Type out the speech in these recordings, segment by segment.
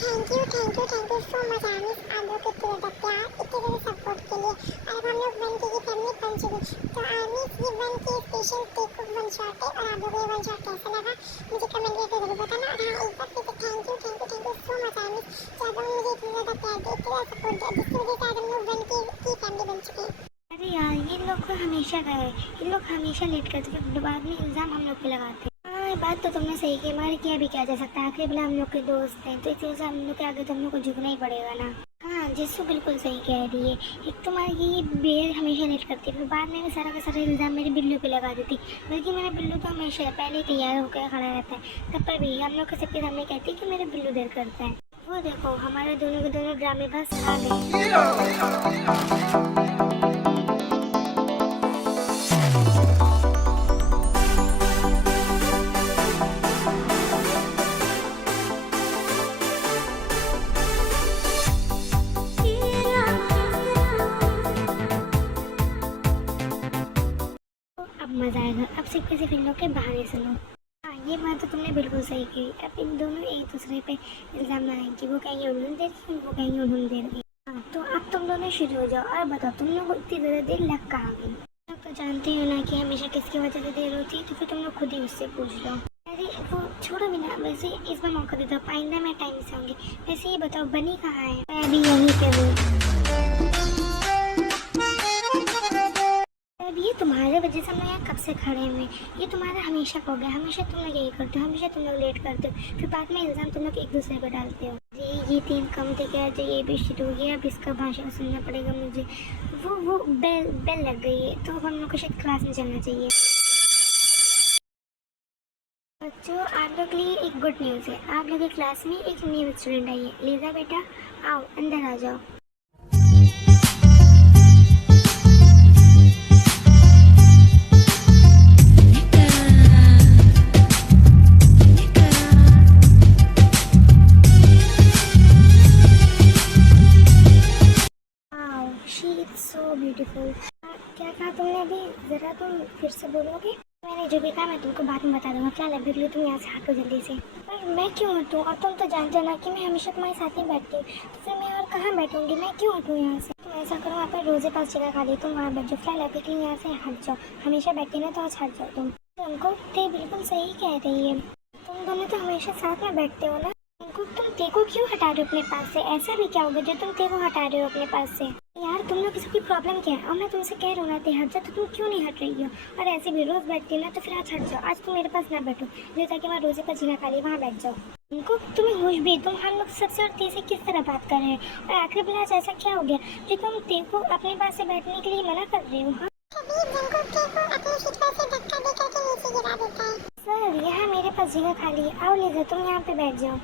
Thank you so much Aamir, आप लोग के इतने ज़्यादा प्यार, इतने ज़्यादा सपोर्ट के लिए। अब हम लोग 1K की फैमिली बन चुकी। तो आमिर, ये 1K special take one shot है, और आप लोगों को ये वन शॉट कैसा लगा मुझे कमेंट करके ज़रूर बताना। और हाँ, एक बार फिर से thank you so much Aamir, कि आप लोग मुझे इतना ज़्यादा प्यार दिया, इतना ज़्यादा सपोर्ट दिया, जिसकी वजह से आज हम लोग 1K की फैमिली बन चुके हैं। अरे यार, ये लोग को हमेशा का है, ये लोग हमेशा लेट करते हैं, बाद में इल्ज़ाम हम लोग पे लगाते हैं। हाँ, ये बात तो तुमने सही की, मगर किया भी क्या जा सकता है, आखिर भला हम लोग के दोस्त हैं, तो इस वजह से हम लोग के आगे तो हम लोग को झुकना ही पड़ेगा ना। हाँ, जिसको बिल्कुल सही कह रही है। एक तुम्हारी ये बेर हमेशा लेट करती है, फिर बाद में भी सारा का सारा इल्ज़ाम मेरे बिल्लू पे लगा देती, बल्कि मेरा बिल्लू तो हमेशा पहले ही तैयार होकर खड़ा रहता है, तब पर भी हम लोग के सबके सामने कहती है कि मेरा बिल्लू देर करता है। वो देखो, हमारे दोनों के दोनों ड्रामेबाज आ गए। अब मज़ा आएगा, अब सिर्फ किसी फिल्मों के बहाने सुनो। हाँ, ये बात तो तुमने बिल्कुल सही की। अब इन दोनों एक दूसरे पे इल्ज़ाम लगाएंगे, वो कहेंगे उन्होंने देर की, वो कहेंगे उन्होंने देर की। हाँ, तो अब तुम दोनों शुरू हो जाओ और बताओ तुम लोग को इतनी ज़्यादा देर लग कहाँ गई। तुम तो जानते हो ना कि हमेशा किसकी वजह से देर होती है, तो फिर तुम लोग खुद ही उससे पूछ लो। अरे वो छोड़ो भी ना, वैसे इस बार मौका दे दो, आइंदा मैं टाइम से आऊँगी। वैसे ये बताओ बनी कहाँ है? मैं अभी यहीं पे हूँ। अब ये तुम्हारे वजह से हम लोग यहाँ कब से खड़े हुए, ये तुम्हारा हमेशा का हो गया, हमेशा तुम लोग यही करते हो, हमेशा तुम लोग लेट करते हो, फिर बाद में इल्ज़ाम तुम लोग एक दूसरे पर डालते हो। ये 3 कम थे क्या, जो ये भी शुरू हो गया, अब इसका भाषण सुनना पड़ेगा मुझे। वो बेल लग गई है, तो हम लोग को शायद क्लास में चलना चाहिए। बच्चों, आप लोग के लिए एक गुड न्यूज़ है, आप लोग की क्लास में एक न्यू स्टूडेंट आई है। लीजा बेटा, आओ अंदर आ जाओ। She is so beautiful. क्या कहा तुमने अभी, ज़रा तुम फिर से बोलोगे? मैंने जो भी कहा मैं तुमको बाद में बता दूंगा। फिलहाल अभी के लिए तुम यहाँ से हटो जल्दी से। पर मैं क्यों हटूँ, और तुम तो जानते हो ना कि मैं हमेशा तुम्हारे साथ ही बैठती हूँ, तो फिर मैं और कहाँ बैठूँगी, मैं क्यों हटूँ यहाँ से? तुम ऐसा करो, वहाँ पर रोज़े पास जगह खाली, तुम वहाँ बैठ जाओ। फिलहाल अभी के लिए यहाँ से हट जाओ, हमेशा बैठती ना, तो आज हट जाओ तुम। तुमको ते बिल्कुल सही कह रही है, तुम दोनों तो हमेशा साथ में बैठते हो ना। तुम तेको क्यों हटा रहे हो अपने पास से? ऐसा भी क्या होगा जो तुम तेको हटा रहे हो अपने पास से? यार तुम लोग किसी की प्रॉब्लम क्या है? और मैं तुमसे कह रहा हूँ ना ते हट जा, तो तुम क्यों नहीं हट रही हो? और ऐसे भी रोज बैठती हो ना, तो फिर आज हट जाओ, आज तुम मेरे पास ना बैठो, जो ताकि मैं रोजे पर जीना खा ली, वहाँ बैठ जाओ। उनको तुम्हें होश भी, तुम हम लोग सबसे और तेज किस तरह बात कर रहे हैं? और आखिर बिना ऐसा क्या हो गया जो तुम तेको अपने पास से बैठने के लिए मना कर रहे हो? सर, यहाँ मेरे पास जगह खाली है, आओ लीजा तुम यहाँ पे बैठ जाओ।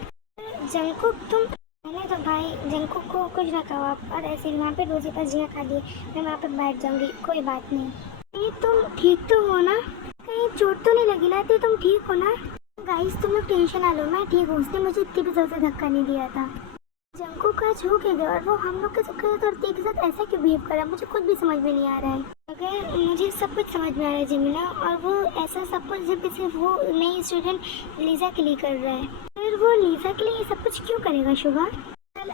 जंकुक तुम, मैंने तो भाई जंकुक को कुछ ना कहा, और ऐसे वहाँ पे रोज़ी पास जगह खा ली, मैं वहाँ पे बैठ जाऊँगी, कोई बात नहीं। ये तुम ठीक तो हो ना? कहीं चोट तो नहीं लगी ना? तुम ठीक हो ना? गाइस तुम लोग टेंशन ना लो, मैं ठीक हूँ, उसने मुझे इतनी भी जोर से धक्का नहीं दिया था। जंकुक का हो के गया, और वो हम लोग के साथ ऐसा क्यों बिहेव करा, मुझे खुद भी समझ में नहीं आ रहा है। अगर मुझे सब कुछ समझ में आ रहा है जिमिना, और वो ऐसा सब कुछ जब सिर्फ वो नई स्टूडेंट लीजा के लिए कर रहा है, फिर वो लीजा के लिए ये सब कुछ क्यों करेगा शुभा?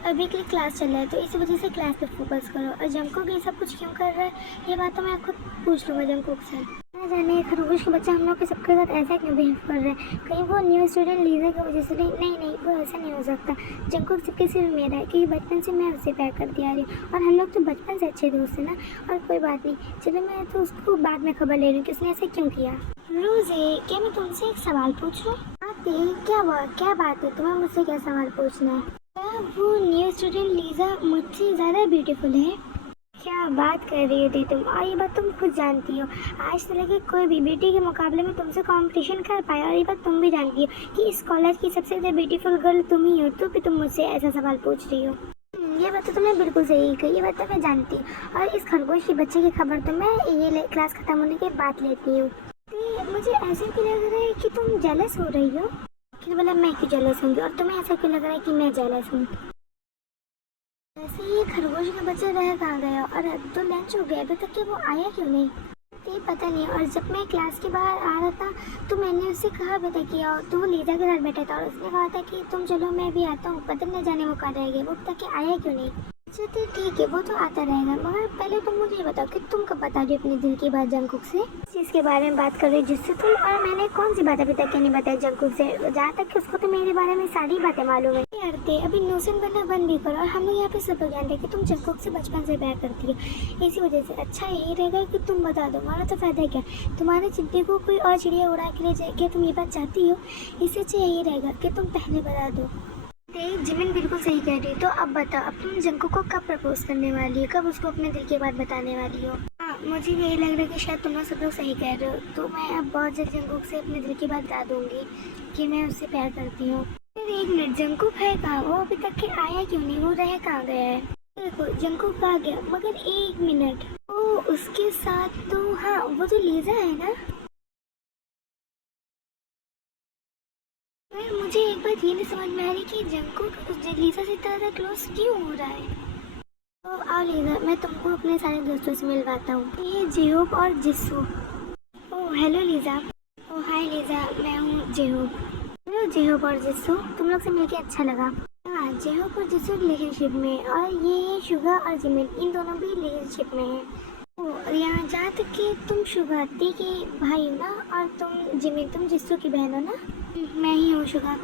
अभी के लिए क्लास चल रहा है, तो इस वजह से क्लास पे फोकस करो। और जंकुक ये सब कुछ क्यों कर रहा है, ये बात तो मैं खुद पूछ लूँगा जंकुक से। ना जाने खरगोश के बच्चा हम लोग के सबके साथ ऐसा क्यों बिहेव कर रहा है, कहीं वो न्यू स्टूडेंट लीजा की वजह से? नहीं, वो ऐसा नहीं हो सकता। जंकुक सिर्फ सिर्फ मेरा है, क्योंकि बचपन से मैं उससे प्यार करती आ रही हूँ, और हम लोग तो बचपन से अच्छे दोस्त हैं ना। और कोई बात नहीं, चलो मैं तो उसको बाद में खबर ले रही हूँ कि उसने ऐसे क्यों किया। रोज़े, क्या मैं तुमसे एक सवाल पूछूँ? क्या बात है, तुम्हें मुझसे क्या सवाल पूछना है? वो न्यू स्टूडेंट लीजा मुझसे ज़्यादा ब्यूटीफुल है? क्या बात कर रही हो तुम, और ये बात तुम खुद जानती हो। आज तक कि कोई भी बेटी के मुकाबले में तुमसे कंपटीशन कर पाया, और ये बात तुम भी जानती हो कि इस कॉलेज की सबसे ज़्यादा ब्यूटीफुल गर्ल तुम ही हो, तो भी तुम मुझसे ऐसा सवाल पूछ रही हो। ये बात तो तुमने बिल्कुल सही कही, ये बात तो मैं जानती हूँ। और इस खरगोश के बच्चे की खबर तो मैं ये क्लास खत्म होने के बाद लेती हूँ। मुझे ऐसे क्यों लग रहा है कि तुम जेलस हो रही हो? कि मतलब मैं क्यों जेलस होंगी, और तुम्हें ऐसा क्यों लग रहा है कि मैं जेलस हूँ? वैसे ये खरगोश का बच्चा रह कहाँ गया, और अब तो लंच हो गया, अभी तक कि वो आया क्यों नहीं? ये पता नहीं। और जब मैं क्लास के बाहर आ रहा था तो मैंने उससे कहा भी था कि आओ, तो वो लीजा के साथ बैठा था और उसने कहा था कि तुम चलो मैं भी आता हूँ, पता न जाने वो कहाँ रह गया, वो तक आया क्यों नहीं। अच्छा तो ठीक है, वो तो आता रहेगा, मगर पहले तुम मुझे ये बताओ कि तुम कब बता रही हो अपने दिल की बात जंगकुक से, इस चीज़ के बारे में बात कर रही हो जिससे तुम, और मैंने कौन सी बात अभी तक नहीं बताई जंगकुक से, जहाँ तक कि उसको तो मेरे बारे में सारी बातें मालूम है। करते अभी न्यूसेंस बनना बंद भी करो, और हम लोग यहाँ पे सब लोग जानते हैं कि तुम जंगकुक से बचपन से प्यार करती हो, इसी वजह से अच्छा यही रहेगा कि तुम बता दो, हमारा तो फायदा क्या, तुम्हारे चिट्ठी को कोई और चिड़िया उड़ा के ले जाए, क्या तुम ये बात चाहती हो, इससे अच्छा यही रहेगा कि तुम पहले बता दो। देख जिमिन बिल्कुल सही कह रही, तो अब बताओ अब तुम जंगकुक को कब प्रपोज करने वाली हो, कब उसको अपने दिल की बात बताने वाली हो। हाँ मुझे यही लग रहा है कि शायद तुम लोग सब लोग सही कह रहे हो, तो मैं अब बहुत जल्द जंगकुक से अपने दिल की बात बता दूंगी कि मैं उससे प्यार करती हूँ। एक मिनट, जंगकुक है कहाँ, वो अभी तक के आया क्यों नहीं, वो रह कहाँ गया है। देखो जंगकुक आ गया, मगर एक मिनट, ओ उसके साथ तो हाँ वो जो लीजा है ना, मुझे एक बात ये नहीं समझ में आ रही कि जंगकुक उस लीजा से इतना ज़्यादा क्लोज क्यों हो रहा है। तो आओ लीजा, मैं तुमको अपने सारे दोस्तों से मिलवाता हूँ, ये जेहोब और Jisoo. Oh hello Lisa. Oh hi Lisa, मैं हूँ जेहोब। हेलो जेहोब और जिस्सू, तुम लोग से मिलके अच्छा लगा। हाँ जेहोब और जिस्सू रिलेशनशिप में, और ये शुगा और जिमिन इन दोनों भी रिलेशनशिप में हैं। ओह यहाँ जहाँ तक कि तुम शुगा ती के भाई हो ना, और तुम जिमिन तुम जिस्सू की बहन हो ना। मैं ही हूँ शुगा।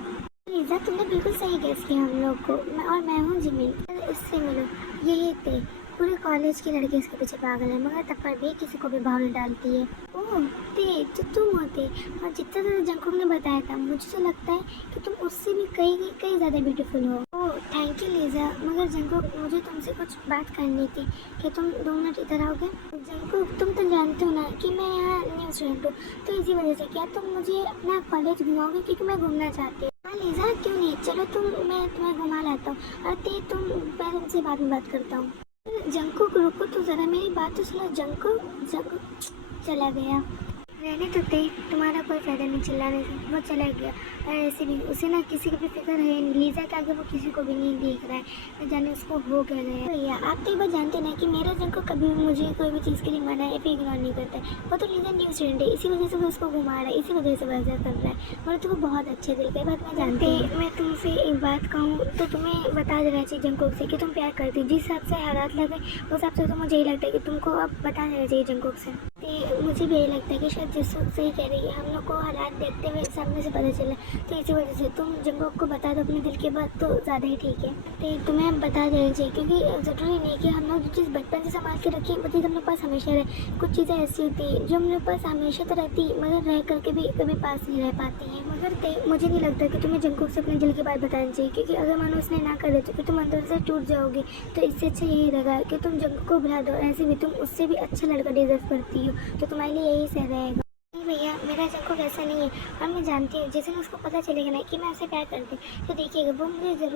लीजा तुमने बिल्कुल सही गेस किया हम लोग को, और मैं हूँ जिमिन। इससे मिलो, ये थे, पूरे कॉलेज की लड़की इसके पीछे पागल है, मगर तब पर भी किसी को भी भाव नहीं डालती है। ओह ते तो तुम होते, और जितना ज़्यादा जंगकुक ने बताया था मुझे तो लगता है कि तुम उससे भी कई ज़्यादा ब्यूटीफुल हो। ओह थैंक यू लीजा, मगर जंगकुक मुझे तुमसे कुछ बात करनी थी, कि तुम 2 मिनट इधर आओगे। जंगकुक तुम तो जानते हो ना कि मैं यहाँ न्यू स्टूडेंट हूँ, तो इसी वजह से क्या तुम मुझे अपना कॉलेज घुमाओगे, क्योंकि मैं घूमना चाहती हूँ। हाँ लीजा क्यों नहीं, चलो मैं तुम्हें घुमा लाता हूँ, और मैं तुमसे बाद में बात करता हूँ। जंगकुक रुको तो ज़रा, मेरी बात तो सुनो। जंगकुक चला गया, रहने तो थे, तुम्हारा कोई फ़ायदा नहीं चिल्लाने से, वो चला गया। और ऐसे भी उसे ना किसी की भी फिक्र है, लीजा के आगे वो किसी को भी नहीं देख रहा है, न जाने उसको हो क्या गया। भैया आप तो ये बात जानते ना कि मेरा जंगकुक कभी भी मुझे कोई भी चीज़ के लिए मना या फिर इग्नोर नहीं करता है, वो तो लीजा न्यू स्टूडेंट है, इसी वजह से वो उसको घुमा रहा है, इसी वजह से वजह कर रहा है, और तो वो बहुत अच्छे दिल की बात मैं जानती हूँ। मैं तुमसे एक बात कहूँ तो तुम्हें बता देना चाहिए जंगकुक से कि तुम प्यार करती, जिस हिसाब से हालात लगे उस हिसाब से तो मुझे यही लगता है कि तुमको अब बता देना चाहिए जंगकुक से। मुझे भी यही लगता है कि शायद जिस्सू सही कह रही है, हम लोग को हालात देखते हुए सामने से पता चला, तो इसी वजह से तुम जंगकुक को बता दो अपने दिल की बात, तो ज़्यादा ही ठीक है। तो तुम्हें बता देना चाहिए, क्योंकि ज़रूरी नहीं कि हम लोग जो चीज़ बचपन से संभाल के रखी वो चीज़ हम लोग पास हमेशा रहे। कुछ चीज़ें ऐसी होती हैं जो हम लोग पास हमेशा तो रहती, मगर रह करके भी कभी पास नहीं रह पाती हैं। मगर मुझे नहीं लगता कि तुम्हें जंगकुक से अपने दिल की बात बतानी चाहिए, क्योंकि अगर मानो उसने ना कर दे तो फिर तुम अंदर से टूट जाओगी। तो इससे अच्छा यही रहेगा कि तुम जंगकुक को बुला दो, ऐसे भी तुम उससे भी अच्छा लड़का डिजर्व करती हो, तो तुम्हारे लिए यही सही रहेगा। नहीं भैया मेरा जंगकुक ऐसा नहीं है, और मैं जानती हूँ जिस दिन उसको पता चलेगा ना कि मैं उससे प्यार करती हूँ, तो देखिएगा वो मुझे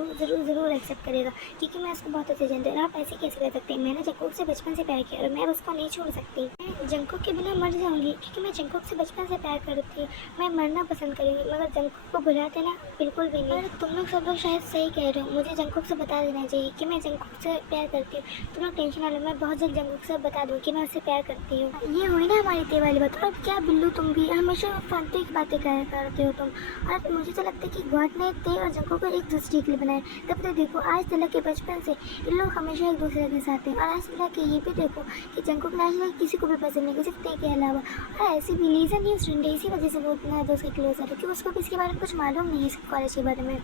ज़रूर एक्सेप्ट करेगा, क्योंकि मैं उसको बहुत अच्छे जानती हूँ। और आप ऐसे कैसे कर सकते हैं, मैंने जंगकुक से बचपन से प्यार किया और मैं उसको नहीं छोड़ सकती। मैं जंगकुक के बिना मर जाऊँगी, क्योंकि मैं जंगकुक से बचपन से प्यार करती हूँ। मैं मरना पसंद करूँगी, मगर जंगकुक को बुला देना बिल्कुल भी नहीं। और तुम लोग सब लोग शायद सही कह रहे हो, मुझे जंगकुक से बता देना चाहिए कि मैं जंगकुक से प्यार करती हूँ। तुम लोग टेंशन ना लो, मैं बहुत जल्द जंगकुक से बता दूँ कि मैं उससे प्यार करती हूँ। ये हुई ना हमारी ते वाली बात। और क्या बिल्लू तुम भी हमेशा फालतू की बातें करते हो तुम। और मुझे तो लगता है कि गॉड ने ते और जंगकुक को एक दूसरे के लिए बनाया। तब तो देखो आज तक के बचपन से इन लोग हमेशा एक दूसरे के साथ हैं, और आज तक के ये भी देखो कि जंगकुक ने आज तक किसी को भी पसंद नहीं, सिर्फ ते के अलावा। और ऐसे भी लीजा न्यू स्टूडेंट है, इसी वजह से वो इतना दोस्त के क्लोज है, क्योंकि उसको भी इसके बारे में कुछ मालूम नहीं है, इस कॉलेज के बारे में।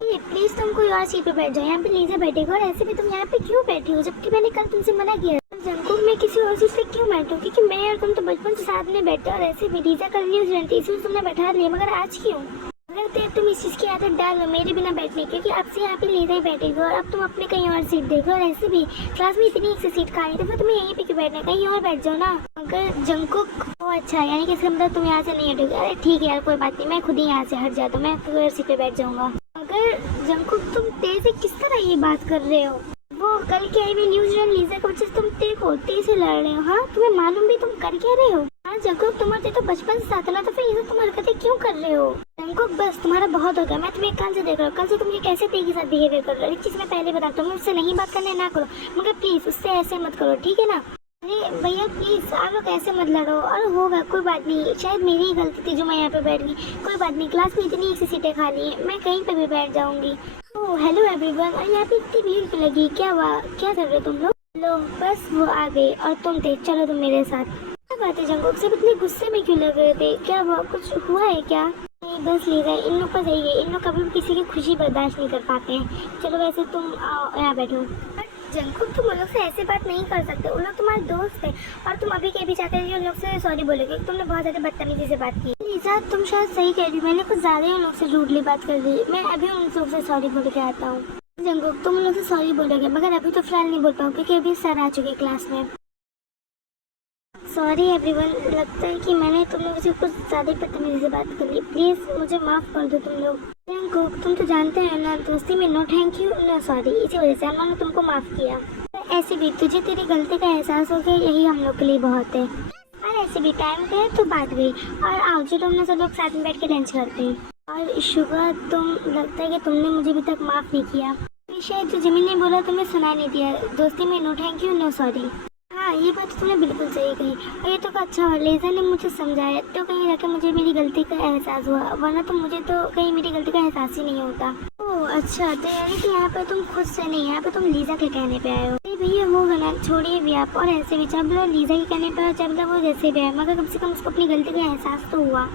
प्लीज तुम कोई और सीट पे बैठ जाओ, यहाँ पे लीजा बैठेगा। और ऐसे भी तुम यहाँ पे क्यों बैठी हो, जबकि मैंने कल तुमसे मना किया। जंगकुक मैं किसी और सीट पे क्यों बैठूं, क्योंकि मैं और तुम तो बचपन से साथ में बैठे, और ऐसे भी लीजा कल न्यूज रहती इसलिए तुमने बैठा लिया, मगर आज क्यों। अगर तुम इस चीज़ की आदत डाल लो मेरे बिना बैठने, क्योंकि अब से यहाँ पे लीजा ही बैठेगी, और अब तुम अपने कहीं और सीट देखो। और ऐसे भी क्लास में इतनी एक से सीट खाली, तो फिर तुम्हें यहीं पे क्यों बैठना है, कहीं और बैठ जाओ ना। अगर जंगकुक अच्छा यानी कि इसका मतलब तुम यहाँ से नहीं हटोगे। अरे ठीक है यार कोई बात नहीं, मैं खुद ही यहाँ से हट जाता हूँ, मैं कोई और सीट पे बैठ जाऊँगा। अगर जंगकुक तुम तेज से किस तरह ये बात कर रहे हो, वो कल के आई हुई न्यूजीलैंड लीजा के बच्चे तुम तेज से लड़ रहे हो। हाँ तुम्हें मालूम भी तुम कर क्या रहे हो। हाँ जंगकुक तुम्हारे तो बचपन से साथ ना, तो फिर ये तुम हरकतें क्यों कर रहे हो। जंगकुक बस तुम्हारा बहुत हो गया, मैं तुम्हें कल से देख रहा हूँ, कल से तुम ये कैसे तेज के साथ बिहेवियर कर रहे हो। एक चीज़ मैं पहले बताता हूँ, मुझसे नहीं बात करने ना करो, मगर प्लीज़ उससे ऐसे मत करो, ठीक है ना। अरे भैया प्लीज आप लोग ऐसे मत लड़ो। और होगा कोई बात नहीं, शायद मेरी ही गलती थी जो मैं यहाँ पे बैठ गई। कोई बात नहीं, क्लास में इतनी सी सीटें खाली हैं, मैं कहीं पे भी बैठ जाऊंगी। ओह हेलो एवरीवन, और यहाँ पे इतनी भीड़ क्यों लगी? क्या हुआ, क्या कर रहे हो तुम लोग? लो बस वो आ गए और तुम थे, चलो तुम मेरे साथ। क्या बात है जंगकुक, सब इतने गुस्से में क्यों लग रहे थे? क्या हुआ, कुछ हुआ है क्या? नहीं बस ले गए, इन लोग पर जाइए, इन लोग कभी भी किसी की खुशी बर्दाश्त नहीं कर पाते हैं। चलो वैसे तुम आओ यहाँ बैठो। जंगकुक तुम उन लोग से ऐसे बात नहीं कर सकते, उन लोग तुम्हारे दोस्त हैं और तुम अभी के भी चाहते हो उन लोग से सॉरी बोलोगे। तुमने बहुत ज़्यादा बदतमीजी से बात की। लीजा तुम शायद सही कह रही हो, मैंने कुछ ज़्यादा ही उन लोग से रूडली बात कर दी। मैं अभी उन लोग से सॉरी बोल के आता हूँ। जंगकुक तुम उन लोग से सॉरी बोलोगे, मगर अभी तो फिलहाल नहीं बोल पाओ क्योंकि अभी सर आ चुके क्लास में। सॉरी एवरीवन, लगता है कि मैंने तुम लोगों से कुछ ज़्यादा ही बदतमीजी से बात कर ली। प्लीज़ मुझे माफ़ कर दो तुम लोग। जंगकुक तुम तो जानते हैं ना, दोस्ती में no thank you no sorry, इसी वजह से हमने तुमको माफ़ किया। ऐसे भी तुझे तेरी गलती का एहसास हो गया, यही हम लोग के लिए बहुत है। और ऐसे भी टाइम पे तो बात गई। और आओ चलो हम सब लोग साथ में बैठ के लंच करते हैं। और शुगर तुम, लगता है कि तुमने मुझे अभी तक माफ़ नहीं किया। शायद जो जमीन ने बोला तुम्हें सुनाई नहीं दिया, दोस्ती में no thank you no sorry. हाँ ये बात तो तुमने बिल्कुल सही कही। और ये तो अच्छा हुआ लेज़र ने मुझे समझाया, तो कहीं जाके मुझे मेरी गलती का एहसास हुआ, वरना तो मुझे तो कहीं मेरी गलती का एहसास ही नहीं होता। ओह अच्छा, तो यानी कि यहाँ पे तुम खुद से नहीं, यहाँ पे तुम लीजा के कहने पे आए हो। अरे भैया होगा ना, छोड़िए भी आप। और ऐसे भी चाहे बोलो लीजा के कहने पे, चाहे बोलो वो जैसे भी आए, मगर कम से कम उसको अपनी गलती का एहसास तो हुआ।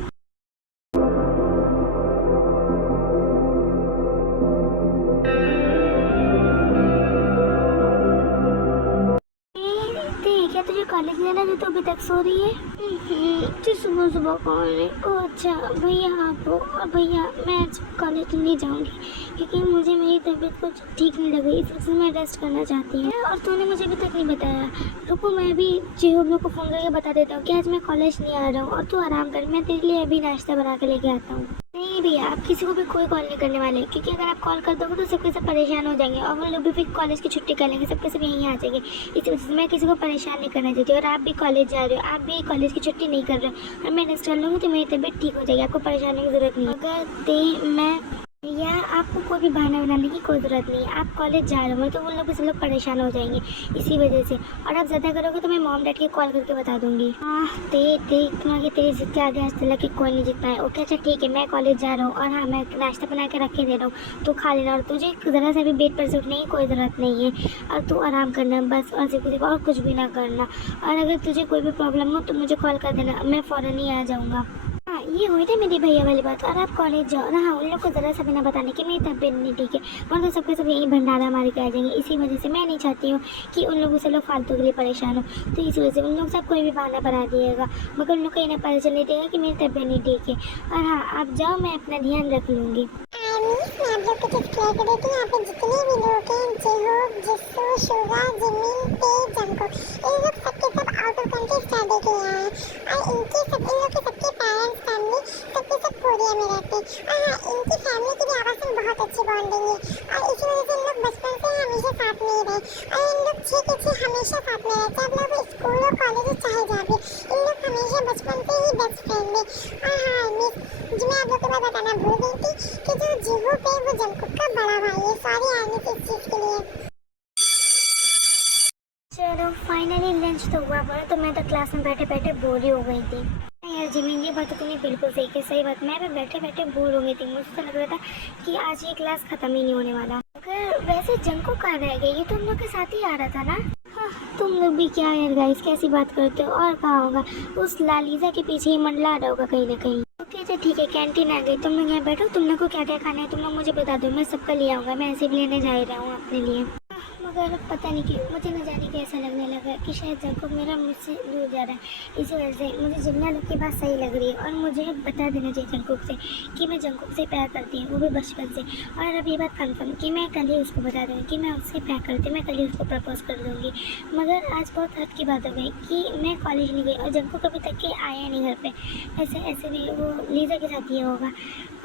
क्या तुझे कॉलेज जाना है तो अभी तक सो रही है? तो सुबह सुबह कौन है? ओह अच्छा भैया आप हो। और भैया मैं आज कॉलेज नहीं जाऊंगी क्योंकि मुझे मेरी तबीयत कुछ ठीक नहीं लग रही, इस वजह से मैं रेस्ट करना चाहती हूँ। और तूने मुझे अभी तक नहीं बताया। रुको मैं भी जिहोब लोग को फ़ोन करके बता देता हूँ कि आज मैं कॉलेज नहीं आ रहा हूँ और तू आराम कर, मैं तेरे लिए अभी नाश्ता बना के लेके आता हूँ। नहीं भैया आप किसी को भी कोई कॉल नहीं करने वाले, क्योंकि अगर आप कॉल कर दोगे तो सबके सब परेशान हो जाएंगे और वो लोग भी फिर कॉलेज की छुट्टी कर लेंगे, सबके सब यहीं आ जाएंगे। इस वजह से मैं किसी को परेशान नहीं करना चाहती। और आप भी कॉलेज जा रहे हो, आप भी कॉलेज की छुट्टी नहीं कर रहे हो और मैं रेस्ट कर लूँगी तो मेरी तबीयत ठीक हो जाएगी, आपको परेशान होने की ज़रूरत नहीं। अगर मैं या आपको कोई भी बहाना बनाने की कोई ज़रूरत नहीं है, आप कॉलेज जा रहे हो तो उन लोग भी सब लोग परेशान हो जाएंगे इसी वजह से। और आप ज़्यादा करोगे तो मैं मॉम डैड के कॉल करके बता दूंगी। हाँ तुम्हारी तेरी जिद के आगे आज तक कि कोई नहीं जीत पाए। ओके अच्छा ठीक है, मैं कॉलेज जा रहा हूँ और हाँ मैं नाश्ता बना के रख के दे रहा हूँ, तो खा लेना। और तुझे ज़रा सा भी बेड पर से उठने की कोई ज़रूरत नहीं है और तू आराम करना बस, और सिर्फ और कुछ भी ना करना। और अगर तुझे कोई भी प्रॉब्लम हो तो मुझे कॉल कर देना, मैं फ़ौरन ही आ जाऊँगा। हाँ ये हुई ना मेरी भैया वाली बात। और आप कॉलेज जाओ ना। हाँ उन लोग को ज़रा सा बिना बताने कि मेरी तबीयत नहीं ठीक है, वरना सबके सब यहीं भंडारा मार के आ जाएंगे। इसी वजह से मैं नहीं चाहती हूँ कि उन लोगों से लोग फालतू के लिए परेशान हो, तो इसी वजह से उन लोग सब कोई भी बहाना बना दिएगा, मगर उन लोग को ये ना पता चलने देगा कि मेरी तबीयत नहीं ठीक है। और हाँ आप जाओ, मैं अपना ध्यान रख लूँगी। मैं आप लोग को कुछ क्लियर कर देती हूँ। यहाँ पे जितने भी लोग हैं, जिहोब, जिस्सू, शुगा, जिमिन, तेज, जंगकुक, इन लोग सबके सब आउट ऑफ कंट्री स्टडी के लिए आए हैं और इनके सब इन लोग के सबके पेरेंट्स फैमिली सबके सब कोरिया में रहते हैं। और हाँ इनकी फैमिली की भी आपस में बहुत अच्छी बॉन्डिंग है और इसी वजह से इन लोग बचपन से हमेशा साथ में ही रहे और इन लोग 6 के 6 हमेशा साथ में रहते हैं। अब लोग स्कूल और कॉलेज चाहे जहाँ भी, इन लोग हमेशा बचपन से ही बेस्ट फ्रेंड है। और हाँ मिस जो मैं आप लोग को बात बताना भूल गई थी कि जो जिहोब है वो जंगकुक का बड़ा भाई है। सॉरी आने की इस चीज़ के लिए। चलो फाइनली लंच तो हुआ, पर तो मैं तो क्लास में बैठे बैठे बोर ही हो गई थी। यार जिमिन ये बात तो तुमने बिल्कुल सही की, सही बात, मैं भी बैठे बैठे बोर हो गई थी। मुझे तो लग रहा था कि आज ये क्लास खत्म ही नहीं होने वाला। अगर वैसे जंगकुक कहाँ रह गई, ये तो हम लोग के साथ ही आ रहा था ना। हाँ तुम लोग भी क्या यार गाइस कैसी बात करते हो। और कहाँ होगा, उस लालीजा के पीछे ही मंडला रहा होगा कहीं ना कहीं। ओके अच्छा ठीक है, कैंटीन आ गई, तुम लोग यहाँ बैठो, तुम लोग को क्या क्या खाना है तुम लोग मुझे बता दो, मैं सबका ले आऊँगा। मैं ऐसे भी लेने जा ही रहा हूँ अपने लिए। मगर पता नहीं क्यों मुझे न जाने के ऐसा लगने लगा कि शायद जंगकुक मेरा मुझसे दूर जा रहा है। इसी वजह से मुझे जिन्ना लोग की बात सही लग रही है और मुझे बता देना चाहिए जंगकुक से कि मैं जंगकुक से प्यार करती हूँ, वो भी बचपन से। और अब ये बात कंफर्म कि मैं कल ही उसको बता दूँगी कि मैं उससे प्यार करती हूँ, मैं कल ही उसको प्रपोज कर दूँगी। मगर आज बहुत हद की बात हो गई कि मैं कॉलेज नहीं गई और जंगकुक अभी तक के आया नहीं घर पर। ऐसे भी वो लीजा के साथ ही होगा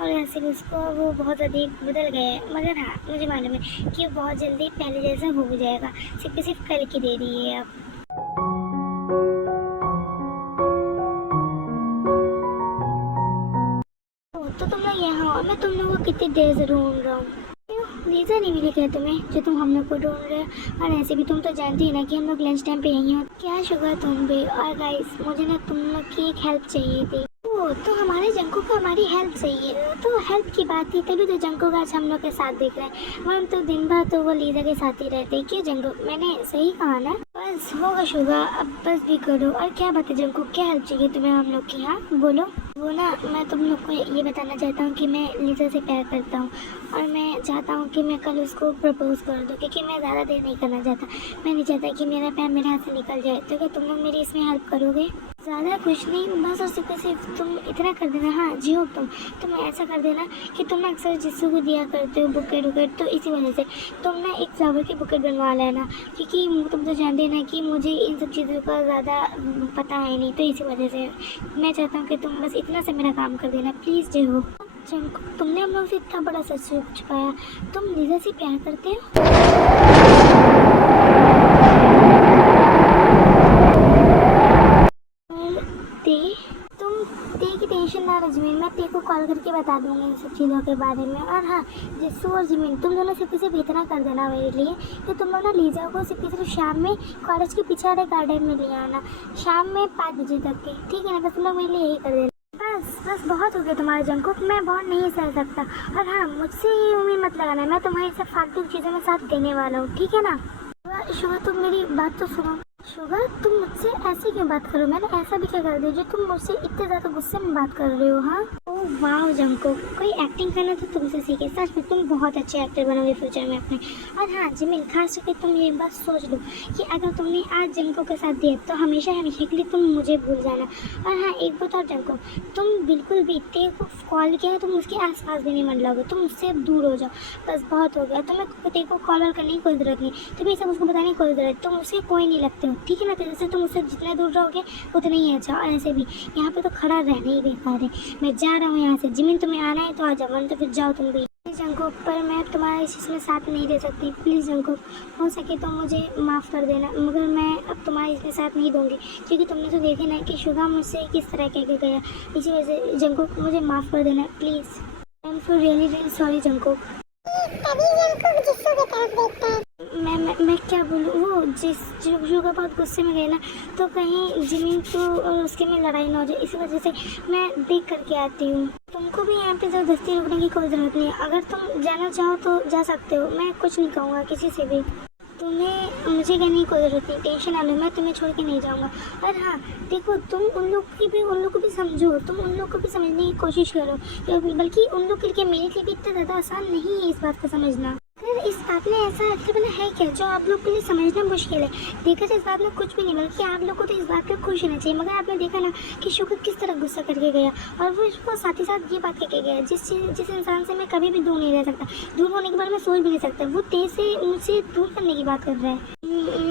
और ऐसे भी उसको वो बहुत ज़्यादा बदल गया है। मगर हाँ मुझे मालूम है कि वो बहुत जल्दी पहले जैसा हो जाएगा, सिर्फ कल की दे रही है अब। तो तुम लोग यहाँ हो, मैं तुम लोगों को कितनी देर से ढूंढ रहा हूँ। लीजा नहीं मिली क्या तुम्हें, जो तुम हम लोग को ढूंढ रहे हो? और ऐसे भी तुम तो जानती ही ना कि हम लोग लंच टाइम पे यहीं हो। क्या शुगर तुम भी। और गाइस मुझे ना तुम लोग की एक हेल्प चाहिए थी। तो हमारे जंकुक को हमारी हेल्प चाहिए, तो हेल्प की बात थी तभी तो जंकुक आज हम लोग के साथ दिख रहे हैं, वरना तो दिन भर तो वो लीजा के साथ ही रहते हैं। क्यों जंकुक, मैंने सही कहा ना? बस होगा शुगा, अब बस भी करो। और क्या बात है जंकुक, क्या हेल्प चाहिए तुम्हें हम लोग की? हाँ बोलो। वो ना मैं तुम लोग को ये बताना चाहता हूँ कि मैं लीजा से प्यार करता हूँ और मैं चाहता हूँ कि मैं कल उसको प्रपोज कर दूँ, क्योंकि मैं ज़्यादा देर नहीं करना चाहता। मैं नहीं चाहता कि मेरा प्यार मेरे हाथ से निकल जाए। तो क्या तुम लोग मेरी इसमें हेल्प करोगे? ज़्यादा कुछ नहीं, बस और सिर्फ तुम इतना कर देना। हाँ जी हो, तुम ऐसा कर देना कि तुम ना अक्सर जिसू को दिया करते हो बुकेट वुकेट, तो इसी वजह से तुम ना एक फ्लावर की बुकेट बनवा लेना, क्योंकि तुम तो जानते ना कि मुझे इन सब चीज़ों का ज़्यादा पता है नहीं, तो इसी वजह से मैं चाहता हूँ कि तुम बस इतना से मेरा काम कर देना प्लीज़ जी हो। जंकुक, तुमने हम लोग से इतना बड़ा सच छुपाया, तुम लीजा से प्यार करते हो? टेंशन ना रजमीन, मैं तेरे को कॉल करके बता दूंगी इन सब चीज़ों के बारे में। और हाँ जिसू और जमीन, तुम दोनों सिर्फ इतना कर देना मेरे लिए कि तुम लोग ना लीजा को सिर्फ शाम में कॉलेज के पीछे वाले गार्डन में ले आना, शाम में 5 बजे तक के, ठीक है ना? बस तुम लोग मेरे लिए यही कर देना। बस बहुत हो गया तुम्हारे जंकुक, मैं बहुत नहीं सह सकता। और हाँ मुझसे ये उम्मीद मत लगाना मैं तुम्हारी सब फालतू चीज़ों में साथ देने वाला हूँ, ठीक है ना? शुगर तुम मेरी बात तो सुनो। शुगर तुम मुझसे ऐसे क्यों बात करो? मैंने ऐसा भी क्या कर दिया जो तुम मुझसे इतने ज़्यादा गुस्से में बात कर रहे हो? हाँ ओह वाह जंकुक, कोई एक्टिंग करना तो तुमसे सीखे, सच में तुम बहुत अच्छे एक्टर बनोगे फ्यूचर में अपने। और हाँ जिमिन, खास करके तुम ये बात सोच लो कि अगर तुमने आज जंकुक के साथ दिया तो हमेशा हमेशा के लिए तुम मुझे भूल जाना। और हाँ एक बात और जंकुक, तुम बिल्कुल भी तेरे को कॉल किया है तुम उसके आसपास भी नहीं मन लोगे, तुम उससे अब दूर हो जाओ, बस बहुत हो गया। तुम्हें तेरे को कॉल करने की कोई ज़रूरत नहीं, तुम्हें सब उसको बताने की कोई ज़रूरत, तुम उससे कोई नहीं लगते हो, ठीक है ना? जैसे तुम उससे जितना दूर रहोगे उतना ही अच्छा। और ऐसे भी यहाँ पे तो खड़ा रहना ही बेकार है, मैं जा रहा हूँ यहाँ से। जिमिन तुम्हें आना है तो आ जाओ, तो फिर जाओ तुम भी। जंकुक, पर मैं तुम्हारा इस चीज़ में साथ नहीं दे सकती, प्लीज़ जंकुक, हो सके तो मुझे माफ़ कर देना, मगर मैं अब तुम्हारा इसमें साथ नहीं दूंगी, क्योंकि तुमने तो देखा ना कि शुगा मुझसे किस तरह कह के गया। इसी वजह से जंकुक मुझे माफ़ कर देना please. I am so really sorry Jungkook. तभी जंकुक जिसू की तरफ देखता है। मैं क्या बोलूँ, वो शुगा बहुत गुस्से में गए ना, तो कहीं जिमिन को और उसके में लड़ाई ना हो जाए, इसी वजह से मैं देख करके आती हूँ। तुमको भी यहाँ पे ज़बरदस्ती रुकने की कोई ज़रूरत नहीं है, अगर तुम जाना चाहो तो जा सकते हो, मैं कुछ नहीं कहूँगा किसी से भी। तुम्हें मुझे कहने की कोई ज़रूरत नहीं, टेंशन ना लो, मैं तुम्हें छोड़ के नहीं जाऊँगा। और हाँ देखो, तुम उन लोग को भी समझो, तुम उन लोग को भी समझने की कोशिश करो, बल्कि उन लोग के लिए मेरे लिए भी इतना ज़्यादा आसान नहीं है इस बात को समझना। इस बात में ऐसा अच्छा बना है क्या जो आप लोग के लिए समझना मुश्किल है? देखा जाए इस बात में कुछ भी नहीं, बल्कि आप लोग को तो इस बात पर खुश होना चाहिए। मगर आपने देखा ना कि शुगर किस तरह गुस्सा करके गया, और वो इसको साथ ही साथ ये बात करके गया जिस इंसान से मैं कभी भी दूर नहीं रह सकता, दूर होने के बारे में सोच भी नहीं सकता, वो तेज से मुझसे दूर करने की बात कर रहा है।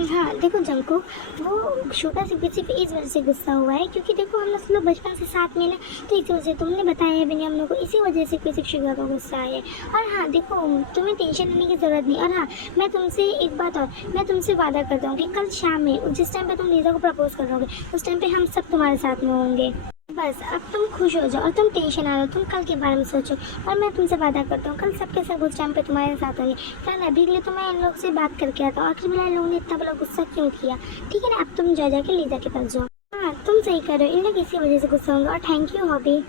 हाँ देखो जंकुक, वो शुगर सिर्फ इस वजह से गुस्सा हुआ है क्योंकि देखो हम लोग बचपन से साथ में ना, तो इसी वजह से तुमने बताया भी नहीं हम लोग को, इसी वजह से सिर्फ शुगर का गुस्सा आया है। और हाँ देखो, तुम्हें टेंशन लेने की ज़रूरत नहीं। और हाँ मैं तुमसे एक बात और, मैं तुमसे वादा करता हूँ कि कल शाम में जिस टाइम पे तुम लीजा को प्रपोज करोगे उस टाइम पे हम सब तुम्हारे साथ में होंगे। बस अब तुम खुश हो जाओ और तुम टेंशन आ रहे हो, तुम कल के बारे में सोचो। और मैं तुमसे वादा करता हूँ कल सबके सब उस टाइम पे तुम्हारे साथ होंगे। कल अभी के लिए तो मैं इन लोग से बात करके आता हूँ, आखिर में इन लोगों ने इतना बड़ा गुस्सा क्यों किया, ठीक है ना? अब तुम जाके लीजा के पास जाओ। हाँ तुम सही कर रहे हो, इन लोग इसी वजह से गुस्सा होंगे। और थैंक यू हॉबी।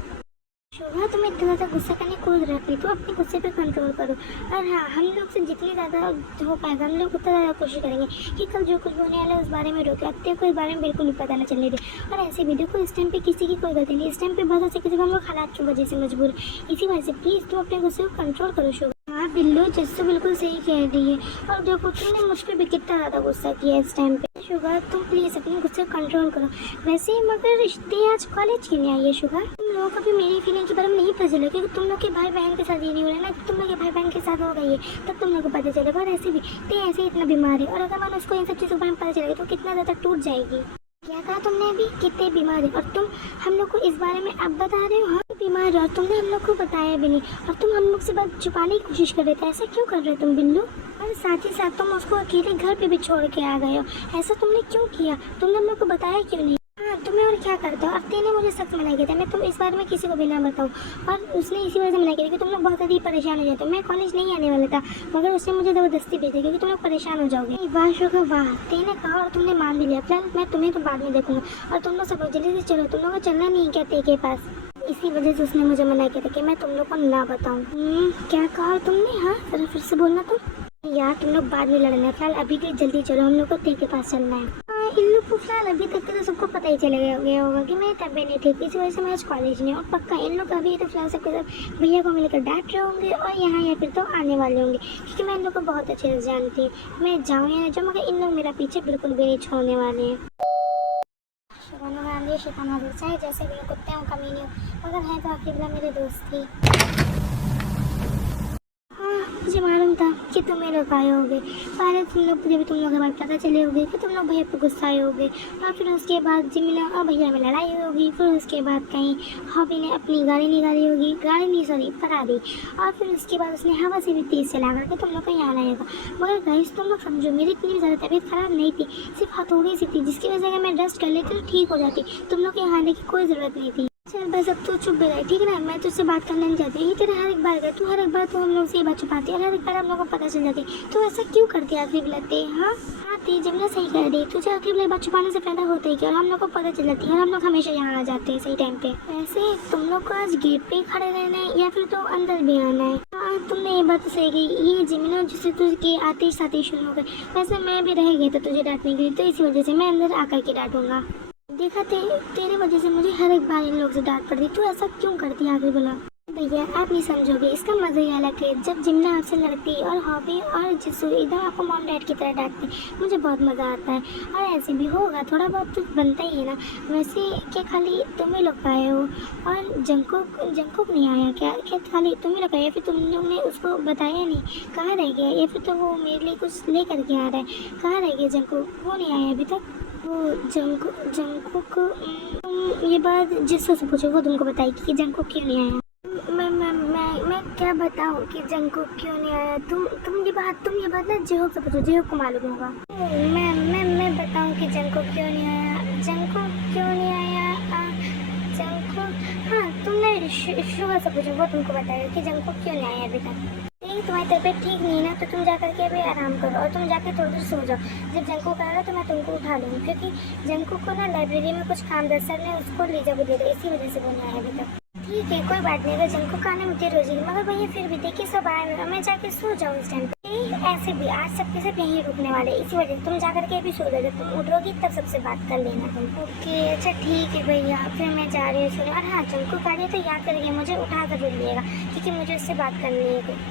शोभा तुम्हें इतना ज़्यादा गुस्सा करने की कोई ज़रूरत नहीं, तो अपने गुस्से पे कंट्रोल करो। और हाँ हम लोग से जितनी ज़्यादा हो पाएगा हम लोग उतना ज़्यादा कोशिश करेंगे कि कल जो कुछ होने वाला है उस बारे में रोके, अब को इस बारे में बिल्कुल नहीं पता ना चलने दे। और ऐसे भी देखो इस टाइम पे किसी की कोई गलती नहीं, इस टाइम पे बहुत से किसी को हम लोग हालात की वजह से मजबूर है, इसी वजह से प्लीज़ तुम अपने गुस्से को कंट्रोल करो। शोभा हाँ बिल्लू जिससे बिल्कुल सही कह रही है, और देखो तुमने मुझ पर भी कितना ज़्यादा गुस्सा किया इस टाइम पे। शुगर तुम प्लीज़ अपने गुस्से को कंट्रोल करो। वैसे मगर रिश्ते आज कॉलेज क्यों नहीं आई है शुगर? तुम लोगों को भी मेरी फीलिंग के बारे में नहीं पता चला, क्योंकि तुम लोग के भाई बहन के साथ ये नहीं हो रहा है ना, तुम लोग के भाई बहन के साथ हो गई है तब तुम लोग को पता चलेगा। और ऐसे भी ते ऐसे इतना बीमार है, और अगर मैंने उसको इन सब चीज़ों के बारे में पता चलेगा तो कितना ज़्यादा टूट जाएगी। क्या कहा तुमने अभी? कितने बीमार है और तुम हम लोग को इस बारे में अब बता रहे हो? हाँ बीमार है और तुमने हम लोग को बताया भी नहीं, और तुम हम लोग से बात छुपाने की कोशिश कर रहे थे। ऐसा क्यों कर रहे हो तुम बिल्लू? और साथ ही साथ तुम उसको अकेले घर पे भी छोड़ के आ गए हो, ऐसा तुमने क्यों किया? तुमने हम लोग को बताया क्यों नहीं? हाँ तुम्हें और क्या क्या करते हो। और तेने मुझे सख्त मना किया था मैं तुम इस बारे में किसी को भी ना बताऊँ, और उसने इसी वजह से मना किया कि तुम लोग बहुत ज़्यादा परेशान हो जाते हो। मैं कॉलेज नहीं आने वाला था, मगर उसने मुझे ज़बरदस्ती भेजा क्योंकि तुम लोग परेशान हो जाओगे। वाह शुक्र वाह, तेने कहा और तुमने मान भी लिया। फिलहाल मैं तुम्हें तो बाद में देखूंगा, और तुम लोग सब जल्दी से चलो, तुम लोग को चलना नहीं क्या ते के पास। इसी वजह से उसने मुझे मना किया था कि मैं तुम लोग को ना बताऊँ। क्या कहा तुमने? हाँ जरा फिर से बोलना तुम। यार तुम लोग बाद में लड़ना है, फिलहाल अभी के जल्दी चलो, हम लोग को ते के पास चलना है। इन लोग को फिलहाल अभी तक तो सबको पता ही चला गया होगा कि मैं तबीयत नहीं ठीक, इसी वजह से मैं आज कॉलेज नहीं। और पक्का इन लोग अभी तो फिलहाल सबके सब भैया को मिलकर डांट रहे होंगे और यहाँ या फिर तो आने वाले होंगे, क्योंकि मैं इन लोग को बहुत अच्छे से जानती हूँ। मैं जाऊँ या जो, मगर इन लोग मेरा पीछे बिल्कुल भी नहीं छोड़ने वाले हैं। शिकाना चाहे जैसे भी कुत्ते हो कमीने हो, मगर है तो आखिर मेरे दोस्त ही। मुझे मालूम था कि तुम मेरे लोग आए होगे। पहले तुम लोग जब तुम लोग के बाद पता चले होगे कि तुम लोग भैया पर गुस्सा आए होगे, और फिर उसके बाद जिमिना और भैया में लड़ाई हुई होगी। फिर उसके बाद कहीं हॉबी ने अपनी गाड़ी निकाली होगी, गाड़ी नहीं सॉरी फरारी, और फिर उसके बाद उसने हवा से भी तेज़ चला कर के तुम लोग को यहाँ लाएगा। मगर गाइस तुम लोग समझो, मेरी इतनी ज़्यादा तबीयत ख़राब नहीं थी, सिर्फ हथौड़ी सी थी, जिसकी वजह से अगर मैं रेस्ट कर लेती तो ठीक हो जाती। तुम लोग के यहाँ आने की कोई ज़रूरत नहीं थी। चल बस अब तू चुप भी रहे, ठीक है ना। मैं तुझसे बात करना नहीं चाहती, ये तेरा हर एक बार तू हर एक बार तो हम लोग से ये बात छुपाती है, और हर एक बार हम लोग को पता चल जाती। तो ऐसा क्यों करती है आखिरी बिलते? हाँ ती जमना सही कर रही, तुझे आखिरी बिल बात छुपाने से फायदा होता है कि, और हम लोग को पता चल जाती है, और हम लोग हमेशा यहाँ आ जाते हैं सही टाइम पे। वैसे तुम लोग को आज गेट पे खड़े रहना है या फिर तो अंदर भी आना है? हाँ तुमने ये बात सही कही, ये जिमिना जिससे तुझे आते ही साथ ही शुरू हो गए। वैसे मैं भी रह गई तो तुझे डांटने के लिए, तो इसी वजह से मैं अंदर आकर के डांटूंगा। देखा तेरे वजह से मुझे हर एक बार इन लोग से डांट पड़ती। तू ऐसा क्यों करती है आगे बोला? भैया आप नहीं समझोगे, इसका मज़ा ही अलग है। जब जिमना आपसे लड़ती और हॉबी और जिसू एकदम आपको मॉम डैड की तरह डांटती, मुझे बहुत मज़ा आता है। और ऐसे भी होगा, थोड़ा बहुत तो बनता ही है ना। वैसे क्या खाली तुम ही लोग आए हो और जंकुक नहीं आया क्या? क्या खाली तुम ही लोग आए, फिर तुम लोग ने उसको बताया नहीं? कहाँ रह गया? या फिर तो वो मेरे लिए कुछ ले करके आ रहा है? कहाँ रह गया जंकुक? वो नहीं आया अभी तक। वो जंकुक तुम ये बात जिससे से पूछो वो तुमको बताएगी कि जंकुक क्यों नहीं आया। मैं क्या बताऊँ कि जंकुक क्यों नहीं आया? तुम ये बात ना जेहोक से पूछो, जेहोक को मालूम होगा। मैं बताऊँ कि जंकुक क्यों नहीं आया? जंकुक क्यों नहीं आया? जंकुक हाँ तुमने शुगर से पूछो, वो तुमको बताएगा कि जंकुक क्यों नहीं आया अभी तक। तुम्हारी तबीयत ठीक नहीं है ना, तो तुम जाकर के अभी आराम करो, और तुम जाकर थोड़ी देर सो जाओ। जब जंकुक आएगा तो मैं तुमको उठा लूँगी, क्योंकि जंकुक को ना लाइब्रेरी में कुछ काम था, सर ने उसको ले जाकर दे दिया, इसी वजह से वो नहीं आया अभी तक। ठीक है कोई बात नहीं, अगर जंकुक आने में देर हो जाएगी, मगर भैया फिर भी देखिए सब आए हुए, मैं जाके सो जाऊँ इस टाइम पे। ऐसे भी आज सबके सब यहीं रुकने वाले, इसी वजह से तुम जाकर के अभी सो जाओ। जब तुम उठोगी तब सबसे बात कर लेना तुम। ओके अच्छा ठीक है भैया, फिर मैं जा रही हूँ सोने। और हाँ जंकुक आ रही है तो याद करिए मुझे उठा कर दिएगा, क्योंकि मुझे उससे बात करनी है।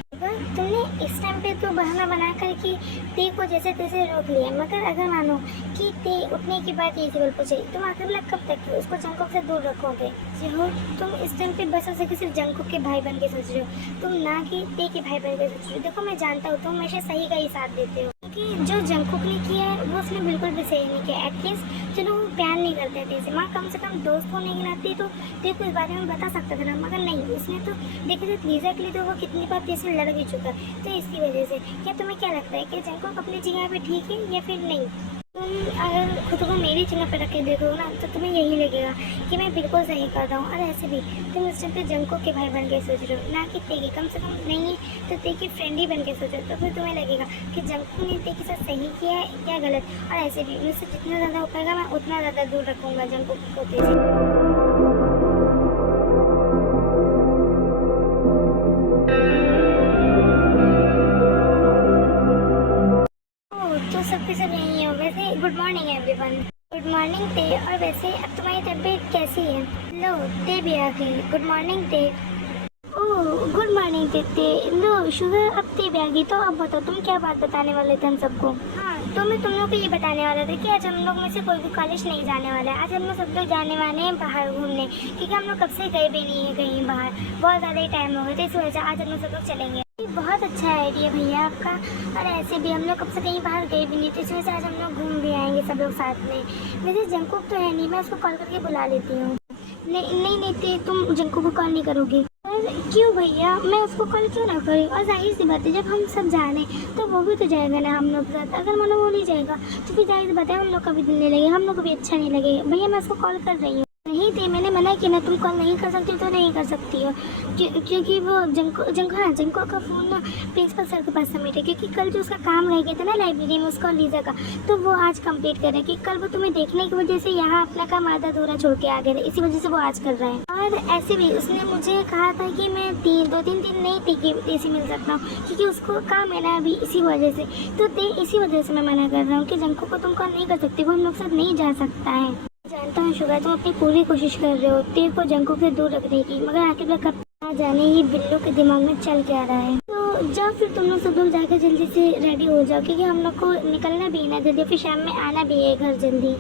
तुमने इस टाइम पे तो बहाना बना कर कि ते को जैसे तैसे रोक लिया, मगर अगर मानो कि ते उठने की बात ये केवल पूछे, तुम आखिर कब तक उसको जंकुक से दूर रखोगे? जो तुम इस टाइम पे बस ऐसे कि सिर्फ जंकुक के भाई बन के सोच रहे हो, तुम ना कि ते के भाई बन के सोच रहे हो। देखो मैं जानता हूँ तुम हमेशा सही का ही साथ देते हो, क्योंकि जो जंकुक ने किया है वो उसने बिल्कुल भी सही नहीं किया। एटलीस्ट चलो वो प्यार नहीं करते थे इसे, माँ कम से कम दोस्त होने के नाते तो ते को इस बारे में बता सकता था ना, मगर नहीं, उसने तो देखे थे लीजा के लिए तो वो कितनी बार तेज से लड़ भी चुका। तो इसकी वजह से क्या तुम्हें क्या लगता है कि जंकुक अपनी जगह पे ठीक है या फिर नहीं? तुम अगर खुद को मेरी जगह पर रख के देखो ना, तो तुम्हें यही लगेगा कि मैं बिल्कुल सही कर रहा हूँ। और ऐसे भी तुम इस टाइम पे जंकुक के भाई बन के सोच रहे हो, ना कि ते के, कम से कम नहीं तो ते की फ्रेंड ही बन के सोचो, तो फिर तुम्हें लगेगा कि जंकुक ने ते के साथ सही किया है या गलत। और ऐसे भी मुझसे जितना ज़्यादा हो पाएगा मैं उतना ज़्यादा दूर रखूँगा जंकुक को ते से। तो सबके सब यही हो। वैसे good morning everyone. Good morning ते। और वैसे अब तुम्हारी तबीयत कैसी है? लो ते भी आ गई। गुड मॉर्निंग ते। ओह गुड मॉर्निंग ते। लो शुगर अब ते भी आ गई। तो अब बताओ तुम क्या बात बताने वाले थे हम सबको? हाँ तो मैं तुम लोग को ये बताने वाला था कि आज हम लोग में से कोई भी कॉलेज नहीं जाने वाला है। आज हम लोग सब लोग जाने वाले हैं बाहर घूमने, क्योंकि हम लोग कब से गए भी नहीं है कहीं बाहर, बहुत ज़्यादा ही टाइम हो गया था। इस वजह से आज हम लोग सब लोग चलेंगे। बहुत अच्छा आइडिया भैया आपका। और ऐसे भी हम लोग कब से कहीं बाहर गए भी नहीं, तो इस वजह से आज हम लोग घूम भी आएंगे सब लोग साथ में। वैसे जंकुक तो है नहीं, मैं उसको कॉल करके बुला लेती हूँ। नहीं तुम जंकुक को कॉल नहीं करोगे? क्यों भैया, मैं उसको कॉल क्यों ना करूँ? और जाहिर सी बात है जब हम सब जाने तो वो भी तो जाएगा ना हम लोग के साथ। अगर मानो वो नहीं जाएगा तो फिर जाहिर सी बात है हम लोग का भी दिल नहीं लगेगा, हम लोग को भी अच्छा नहीं लगेगा। भैया मैं उसको कॉल कर रही हूँ। नहीं थे, मैंने मना किया ना, तुम कॉल नहीं कर सकती तो नहीं कर सकती हो, क्योंकि वो जंको का फ़ोन ना प्रिंसिपल सर के पास सबमिट है, क्योंकि कल जो उसका काम रह गया था ना लाइब्रेरी में उसका लीजा का, तो वो आज कंप्लीट कर रहा है, क्योंकि कल वो तुम्हें देखने की वजह से यहाँ अपना काम आधा अधूरा छोड़ के आ गया था, इसी वजह से वो आज कर रहा है। और ऐसे भी उसने मुझे कहा था कि मैं 2-3 दिन नहीं टीसी मिल सकता हूँ, क्योंकि उसको काम है ना अभी, इसी वजह से, तो इसी वजह से मैं मना कर रहा हूँ कि जंको को तुम कॉल नहीं कर सकती, वो हम लोग साथ नहीं जा सकता है। जानता हूँ शुगर, तुम अपनी पूरी कोशिश कर रहे हो तेरे को जंको से दूर रखने की, मगर आखिर कब ना जाने ये बिल्लू के दिमाग में चल क्या रहा है। तो जाओ फिर तुम लोग सब लोग जाकर जल्दी से रेडी हो जाओ, क्योंकि हम लोग को निकलना भी है ना जल्दी, फिर शाम में आना भी है घर जल्दी।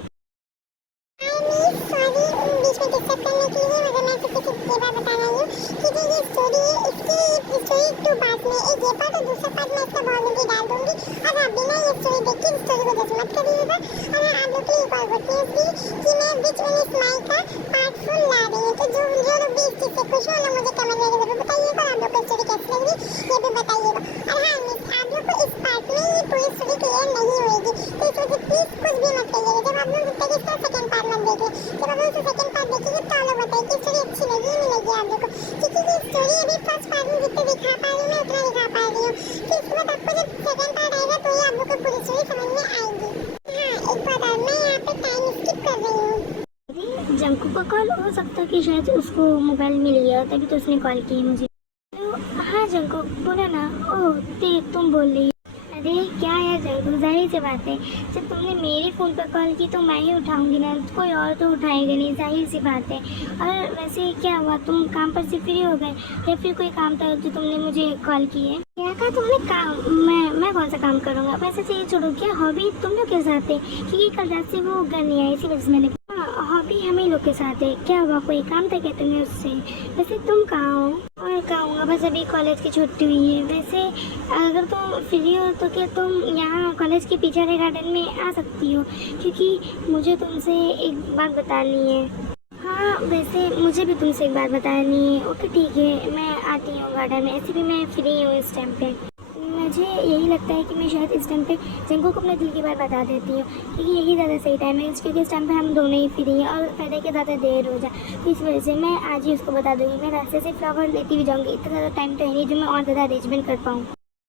बीच में डिस्टर्ब करने के लिए, मगर मैं सिर्फ ये बात बता रही हूँ कि जो ये स्टोरी है इसकी स्टोरी 2 पार्ट में, एक ये पार्ट और दूसरा पार्ट मैं इसका बहुत डाल दूंगी। और आप बिना ये स्टोरी देख के स्टोरी को जज मत करिएगा। और मैं आप लोग के लिए एक और गुड न्यूज़ भी कि मैं बीच में इस माई का पार्ट 4 ला रही हूँ, तो जो लोग भी इस चीज़ से खुश हो ना मुझे कमेंट में जरूर बताइएगा, आप लोग को स्टोरी कैसी लग रही ये भी बताइएगा। और हाँ मिस, आप लोग को इस पार्ट में ये पूरी स्टोरी क्लियर नहीं होगी, तो इस वजह प्लीज़ कुछ भी मत करिएगा। जब आप लोग इसका सेकंड पार्ट मत देखिए, जब आप लोग सेकंड पार्ट देखिए तो आप लोग बताइए कि स्टोरी अच्छी लगी नहीं लगी आप लोग को, क्योंकि ये स्टोरी अभी फर्स्ट पार्ट में जितना दिखा पा रही हूँ मैं उतना दिखा पा रही हूँ, फिर उसके बाद आपको जब सेकंड पार्ट आएगा तो ही आप लोग को पूरी स्टोरी समझ में आएगी। हाँ एक बात और, मैं यहाँ पे टाइम स्किप कर रही हूँ। जंको का कॉल हो सकता है कि शायद उसको मोबाइल मिल गया तभी तो उसने कॉल की मुझे। तो हाँ जंको बोला ना, ओह तुम बोल रही हो। अरे क्या यार जंको, जाहिर सी बात है जब तुमने मेरे फ़ोन पर कॉल की तो मैं ही उठाऊंगी ना, कोई और तो उठाएगा नहीं, जाहिर सी बात है। और वैसे क्या हुआ, तुम काम पर से फ्री हो गए या फिर कोई काम था जो तुमने मुझे कॉल की है? क्या कहा तुमने काम? मैं कौन सा काम करूँगा? वैसे से ये छोड़ो, क्या हॉबी तुम लोग के साथ है? क्योंकि कल रात से वो घर नहीं आई, इसी वजह से मैंने हॉबी हम ही लोग के साथ है। क्या हुआ, कोई काम था क्या तुम्हें उससे? वैसे तुम कहाँ हो? और कहाँ होगा, बस अभी कॉलेज की छुट्टी हुई है। वैसे अगर तुम फ्री हो तो क्या तुम यहाँ कॉलेज के पीछे वाले गार्डन में आ सकती हो, क्योंकि मुझे तुमसे एक बात बतानी है। हाँ वैसे मुझे भी तुमसे एक बात बतानी है। ओके ठीक है, मैं आती हूँ गार्डन में, ऐसे भी मैं फ्री हूँ इस टाइम पे। मुझे यही लगता है कि मैं शायद इस टाइम पे जंको को अपने दिल की बात बता देती हूँ, क्योंकि यही ज़्यादा सही टाइम है, क्योंकि इस टाइम पे हम दोनों ही फ्री हैं और फायदा के ज़्यादा देर हो जाए, तो इस वजह से मैं आज ही उसको बता दूँगी। मैं रास्ते से फ्लावर लेती हुई जाऊँगी, इतना ज़्यादा टाइम तो है नहीं जो मैं और ज़्यादा अरेंजमेंट कर पाऊँ।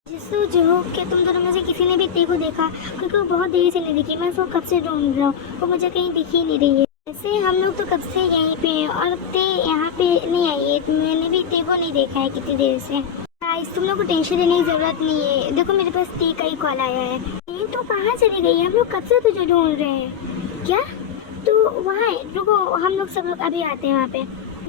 जिसको जो हो क्या तुम दोनों में से किसी ने भी तेको देखा, क्योंकि वो बहुत देर से नहीं दिखी, मैं उसको कब से ढूंढ रहा हूँ, वो मुझे कहीं दिख ही नहीं रही है। वैसे हम लोग तो कब से यहीं पे हैं और ते यहाँ पे नहीं आई है, मैंने भी ते को नहीं देखा है कितनी देर से। गाइस तुम लोग को टेंशन लेने की ज़रूरत नहीं है, देखो मेरे पास ते का ही कॉल आया है। ये तो कहाँ चली गई, हम लोग कब से तुझे ढूंढ रहे हैं। क्या तो वहाँ है, रुको हम लोग सब लोग अभी आते हैं वहाँ पे।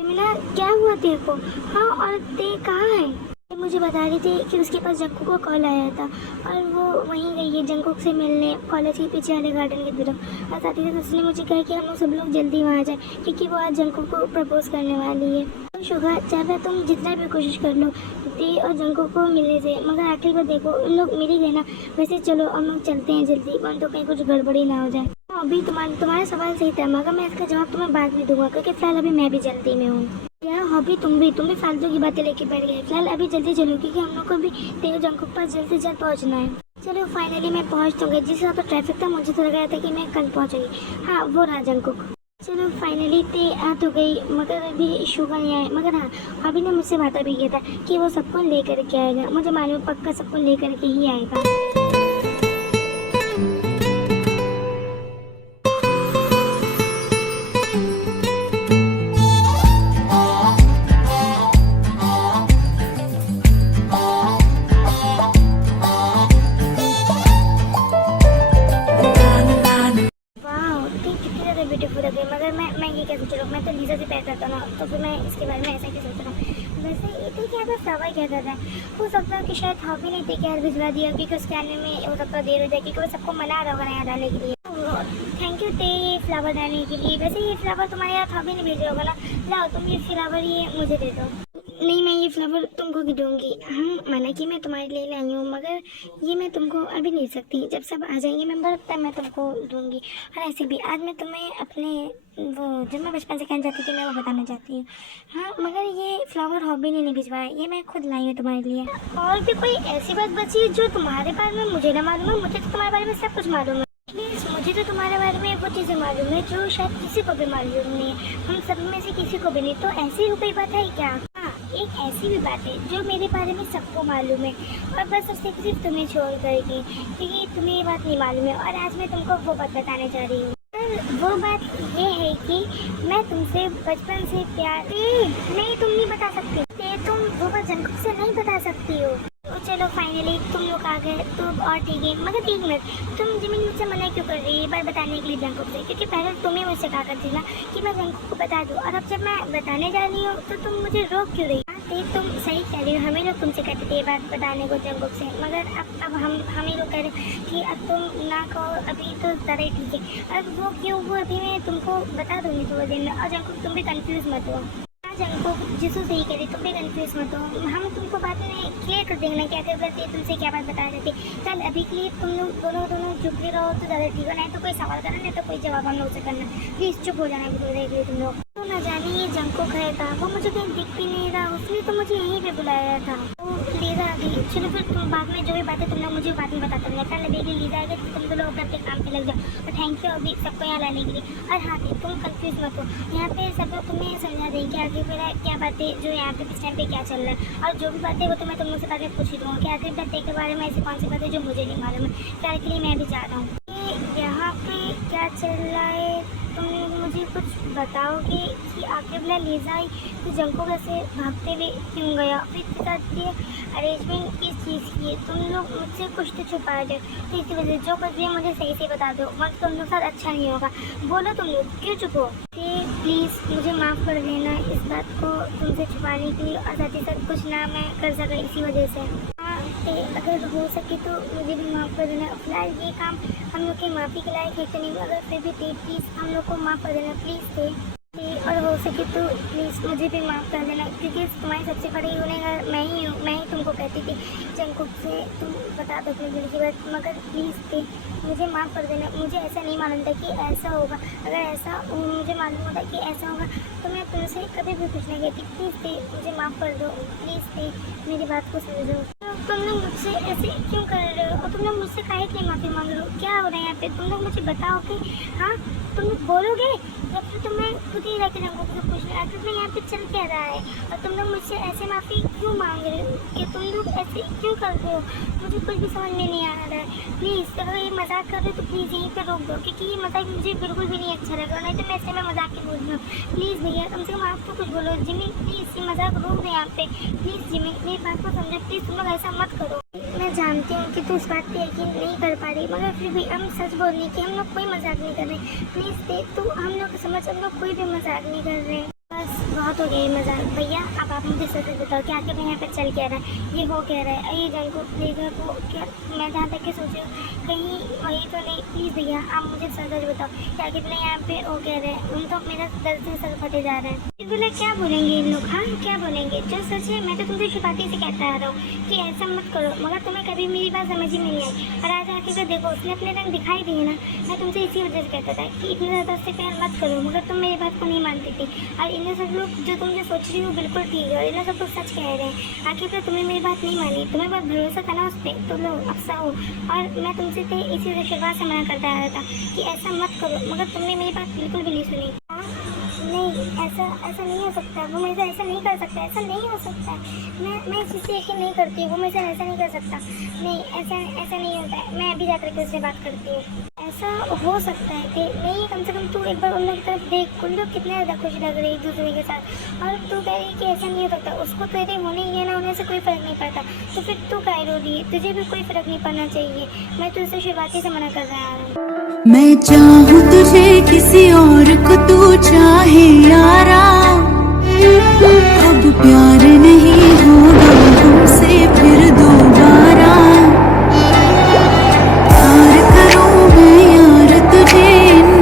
मिला क्या हुआ तेरे को? हाँ और ते कहाँ है? मुझे बता रही थी कि उसके पास जंको का कॉल आया था और वो वहीं गई है जंको से मिलने, कॉलेज के पीछे वाले गार्डन की तरफ। और साथ ही साथ उसने मुझे कहा कि हम लोग सब लोग जल्दी वहाँ जाए, क्योंकि वो आज जंको को प्रपोज करने वाली है। तो शुगर चाहे तुम जितना भी कोशिश कर लो ते और जंको को मिलने से, मगर आखिर में देखो उन लोग मिल ही गए ना। वैसे चलो हम लोग चलते हैं जल्दी, वन तो कहीं कुछ गड़बड़ी ना हो जाए। अभी तुम्हारा सवाल सही था, मगर मैं इसका जवाब तुम्हें बाद में दूंगा, क्योंकि फिलहाल अभी मैं भी जल्दी में हूँ। यार हॉबी तुम भी फालतू की बातें लेके बैठ गए। फिलहाल अभी जल्दी चलो, क्योंकि हम लोग को भी तेरे जंको के पास जल्द से जल्द पहुँचना है। चलो फाइनली मैं पहुँच तो गई, जिस हिसाब से ट्रैफिक था मुझे तो लग रहा था कि मैं कल पहुँचूंगी। हाँ वो रहा जंको। चलो फाइनली ते आ तो गई, मगर अभी शुगर नहीं आया। मगर हाँ अभी ने मुझसे वादा भी किया था कि वो सबको लेकर के आएगा, मुझे मालूम पक्का सबको लेकर के ही आएगा। ब्यूटीफुल लग रही है, मगर मैं ये कैसे चलूँ, मैं तो लीजा से प्यार करता हूँ ना, तो फिर मैं इसके बारे में ऐसा क्यों सोच रहा हूँ। वैसे ये तो क्या था, फ्लावर क्या कर रहा है, हो सकता है कि शायद हॉबी नहीं थी कि यार भिजवा दिया, क्योंकि उसके आने में हो सकता है देर हो जाए, क्योंकि वो सबको मना रहा होगा यहाँ डालने के लिए। थैंक यू ते ये फ्लावर डालने के लिए। वैसे ये फ्लावर तुम्हारे यहाँ हॉबी नहीं भेजा होगा ना, लाओ तुम ये फ्लावर ये मुझे दे दो। नहीं मैं ये फ्लावर तुमको भी दूँगी। हाँ माना कि मैं तुम्हारे लिए लाई हूँ, मगर ये मैं तुमको अभी नहीं सकती, जब सब आ जाएंगे मेंबर तब मैं तुमको दूँगी। और ऐसे भी आज मैं तुम्हें अपने वो जब मैं बचपन से कहना चाहती थी मैं वो बताना चाहती हूँ। हाँ मगर ये फ्लावर हॉबी ने नहीं भिजवाया, ये मैं खुद लाई हूँ तुम्हारे लिए। और भी कोई ऐसी बात बची जो तुम्हारे बारे में मुझे ना मालूम है? मुझे तो तुम्हारे बारे में सब कुछ मालूम है। प्लीज़ मुझे तो तुम्हारे बारे में वो चीज़ें मालूम है जो शायद किसी को भी मालूम नहीं है, हम सब में से किसी को भी नहीं। तो ऐसी भी कोई बात है क्या? हाँ, एक ऐसी भी बात है जो मेरे बारे में सबको मालूम है, और बस और सिर्फ तुम्हें छोड़ करके, क्योंकि तुम्हें ये बात नहीं मालूम है। और आज मैं तुमको वो बात बताने जा रही हूँ। वो बात ये है कि मैं तुमसे बचपन से प्यार नहीं, तुम नहीं बता सकती, तुम वो बात जंकुक से नहीं बता सकती हो। तो चलो फाइनली तुम लोग आ गए तो और ठीक है, मगर एक मिनट, तुम जिमिन मुझसे मना क्यों कर रही है बार बताने के लिए जंकुक से? क्योंकि पहले तुम्हें मुझसे कहा करती ना कि मैं जंकुक को बता दूँ, और अब जब मैं बताने जा रही हूँ तो तुम मुझे रोक क्यों रही? तुम सही कह रही हो, हमें लोग तुमसे कहते थे ये बात बताने को जंकुक से, मगर अब हमें लोग कह रहे कि अब तुम ना कहो, अभी तो ज़्यादा ही ठीक है। अब वो क्यों, वो अभी मैं तुमको बता दूँगी थोड़े दिन में। और जंकुक तुम भी कन्फ्यूज़ मत हो। जंकुक जिसू सही कह रही, तुम भी कन्फ्यूज़ मत हो। हम तुमको बाद में क्लियर कर देंगे ना क्या क्या करती है, तुमसे क्या बात बता रहे थे। चल अभी के लिए तुम लोग दोनों चुप ही रहो तो ज़्यादा ठीक है, नहीं तो कोई सवाल करना, नहीं तो कोई जवाब हम लोग से करना। प्लीज़ चुप हो जाना थोड़ी देर के लिए तुम लोग। तो ना जाने ये जंकुक है था, वो मुझे कहीं दिख भी नहीं रहा, उसने तो मुझे यहीं पे बुलाया था। तो लीजा आ गई, चलो फिर तुम बाद में जो भी बातें तुम लोग मुझे बाद में बताते रहेंगे। कल अभी लीजा आ गई तो तुम लोग अपने काम पे लग जाओ। और थैंक यू अभी सबको यहाँ लाने के लिए। और हाँ तुम कंफ्यूज मत हो, यहाँ पे सब लोग तुम्हें समझा देंगे आगे मेरा क्या बातें जो यहाँ पे इस टाइम पे क्या चल रहा है, और जो भी बातें वो तो मैं तुम लोग से पहले पूछ ही दूँगा कि आखिर बातें के बारे में ऐसी कौन सी बातें जो मुझे नहीं मालूम है। फिलहाल के लिए मैं भी जा रहा हूँ। यहाँ पे क्या चल रहा है, तुम मुझे कुछ बताओगे कि आखिर लीजा आई तो जंकुक ऐसे भागते हुए क्यों गया, फिर इसके साथ ये अरेंजमेंट किस चीज़ की है? तुम लोग मुझसे कुछ तो छुपा रहे हो, तो इसी वजह से जो कुछ भी है मुझे सही से बता दो, वक्त तुम लोग साथ अच्छा नहीं होगा। बोलो तुम लोग क्यों चुप हो? प्लीज़ मुझे माफ़ कर देना इस बात को तुमसे छुपाने के लिए, और साथ ही साथ कुछ ना मैं कर सका इसी वजह से। हाँ अगर हो सके तो मुझे भी माफ़ कर देना। फिलहाल ये काम हम लोग के माफ़ी के लायक है कि नहीं, अगर फिर भी प्लीज़ हम लोग को माफ़ कर देना प्लीज़। और हो सके तो प्लीज़ मुझे भी माफ़ कर देना, क्योंकि तुम्हारी सबसे बड़ी गुनहगार मैं ही हूँ। मैं ही तुमको कहती थी जंकुक से तुम बता दो अपने दिल की बात, मगर प्लीज़ मुझे माफ़ कर देना। मुझे ऐसा नहीं मालूम था कि ऐसा होगा, अगर ऐसा मुझे मालूम होता कि ऐसा होगा तो मैं तुमसे कभी भी कुछ नहीं कहती। प्लीज़ मुझे माफ़ कर दो, प्लीज़ मेरी बात को समझो। तुम लोग मुझसे ऐसे क्यों कर रहे हो, और तुम लोग मुझसे काहे के लिए माफ़ी मांग रहे हो? क्या हो रहा है यहाँ पे? तुम लोग मुझे बताओ कि हाँ तुम लोग बोलोगे, या फिर तुम मैं खुद ही रख जंकुक से पूछ रहा आखिर मैं यहाँ पे चल क्या रहा है, और तुम लोग मुझसे ऐसे माफ़ी क्यों मांग रहे हो, कि तुम लोग ऐसे क्यों कर रहे हो? मुझे कुछ भी समझ में नहीं आ रहा है। प्लीज़ अगर ये मजाक कर रहे हो तो प्लीज़ यहीं पर रोक दो, क्योंकि ये मजाक मुझे बिल्कुल भी नहीं अच्छा लग रहा, नहीं तो मैं ऐसे में मजाक ही बोल रही हूँ। प्लीज़ भैया कम से कम आप तो कुछ बोलो। जिमी प्लीज़ ये मजाक रोक दो यहाँ पे, प्लीज़ जिमी मेरी बात को समझो, प्लीज़ तुम लोग ऐसा मत करो। मैं जानती हूँ कि तू इस बात पे यकीन नहीं कर पा रही, मगर फिर भी हम सच बोल रही कि हम लोग कोई मजाक नहीं कर रहे। प्लीज़ तू हम लोग समझ, हम लोग कोई भी मजाक नहीं कर रहे। बस बहुत हो गया ये मजाक। भैया अब आप मुझे सच बताओ कि आखिर मैं यहाँ पे चल क्या रहा है, ये हो क्या रहा है? ये जंकुक लेकर वो क्या, मैं जहाँ तक के सोच रही हूँ कहीं वही तो नहीं। प्लीज़ भैया आप मुझे सच बताओ कि आखिर मैं यहाँ पे हो क्या रहा है? उन तो मेरा दर्द से सर फटे जा रहा है। बोला क्या बोलेंगे इन लोग? हाँ क्या बोलेंगे? जो सच है मैं तो तुमसे शुरुआती से कहता आ रहा हूँ कि ऐसा मत करो, मगर तुम्हें कभी मेरी बात समझ ही नहीं आई। और आज आखिर का देखो उसने अपने रंग दिखाई दिए ना। मैं तुमसे इसी वजह से कहता था कि इतना ज़्यादा उससे प्यार मत करो, मगर तुम मेरी बात को नहीं मानती थी। और इन्हें सब लोग जो तुम जो सोच रही हो बिल्कुल ठीक है, और इन्हें सब लोग सच कह रहे हैं। आखिर तुमने मेरी बात नहीं मानी, तुम्हें बहुत भरोसा था ना उस पर, तो लो अब सहो। और मैं तुमसे थे इसी वजह शुरुआत से मना करता आ रहा था कि ऐसा मत करो, मगर तुमने मेरी बात बिल्कुल भी नहीं सुनी। नहीं ऐसा नहीं हो सकता, वो मेरे से ऐसा नहीं कर सकता, ऐसा नहीं हो सकता। मैं इस चीज़ से यकीन नहीं करती, वो मेरे से ऐसा नहीं कर सकता। नहीं ऐसा नहीं होता है। मैं अभी जाकर के उससे बात करती हूँ। ऐसा हो सकता है कि नहीं, कम से कम तू एक बार उन लोग की तरफ देख, उन लोग कितने ज़्यादा खुश लग रहे एक दूसरे के साथ, और तू कह रही कि ऐसा नहीं हो सकता। उसको तेरे होने या ना होने से कोई फ़र्क नहीं पड़ता, तो फिर तू काहे रो रही है? तुझे भी कोई फ़र्क नहीं पड़ना चाहिए। मैं तुझसे शुरुआती से मना कर रहा हूँ। मैं चाहूँ तुझे किसी और को तू चाहे यारा, अब प्यार नहीं होगा हमसे फिर दोबारा। प्यार करूँ मैं यार तुझे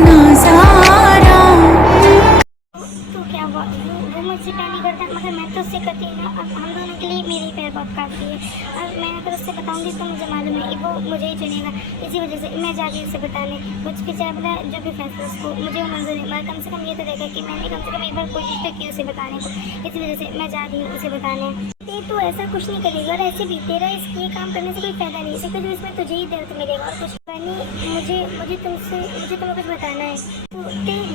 नज़ारा। तो क्या हुआ? वो मुझसे प्यार नहीं करता, मगर मैं तो उससे करती हूँ ना। अब हम दोनों के लिए मेरी प्यार बहुत काफ़ी है, और मैं अगर उससे बताऊँगी तो मुझे मालूम है कि वो मुझे ही चुनेगा। इसी वजह से मैं जा रही हूँ उससे बताने। कुछ भी चाहे बता, जो भी फैसला उसको मुझे वो मंजूर है, मगर कम से कम ये तो देखा कि मैंने कम से कम एक बार कोशिश तो की उसे बताने को। इसी वजह से मैं जा रही हूँ उसे बताने। तो ऐसा कुछ नहीं करेगा, और ऐसे भी तेरा ये काम करने से कोई फ़ायदा नहीं है, क्योंकि इसमें तुझे ही दर्द मिलेगा और कुछ बनी, मुझे तुम्हें कुछ बताना है। तो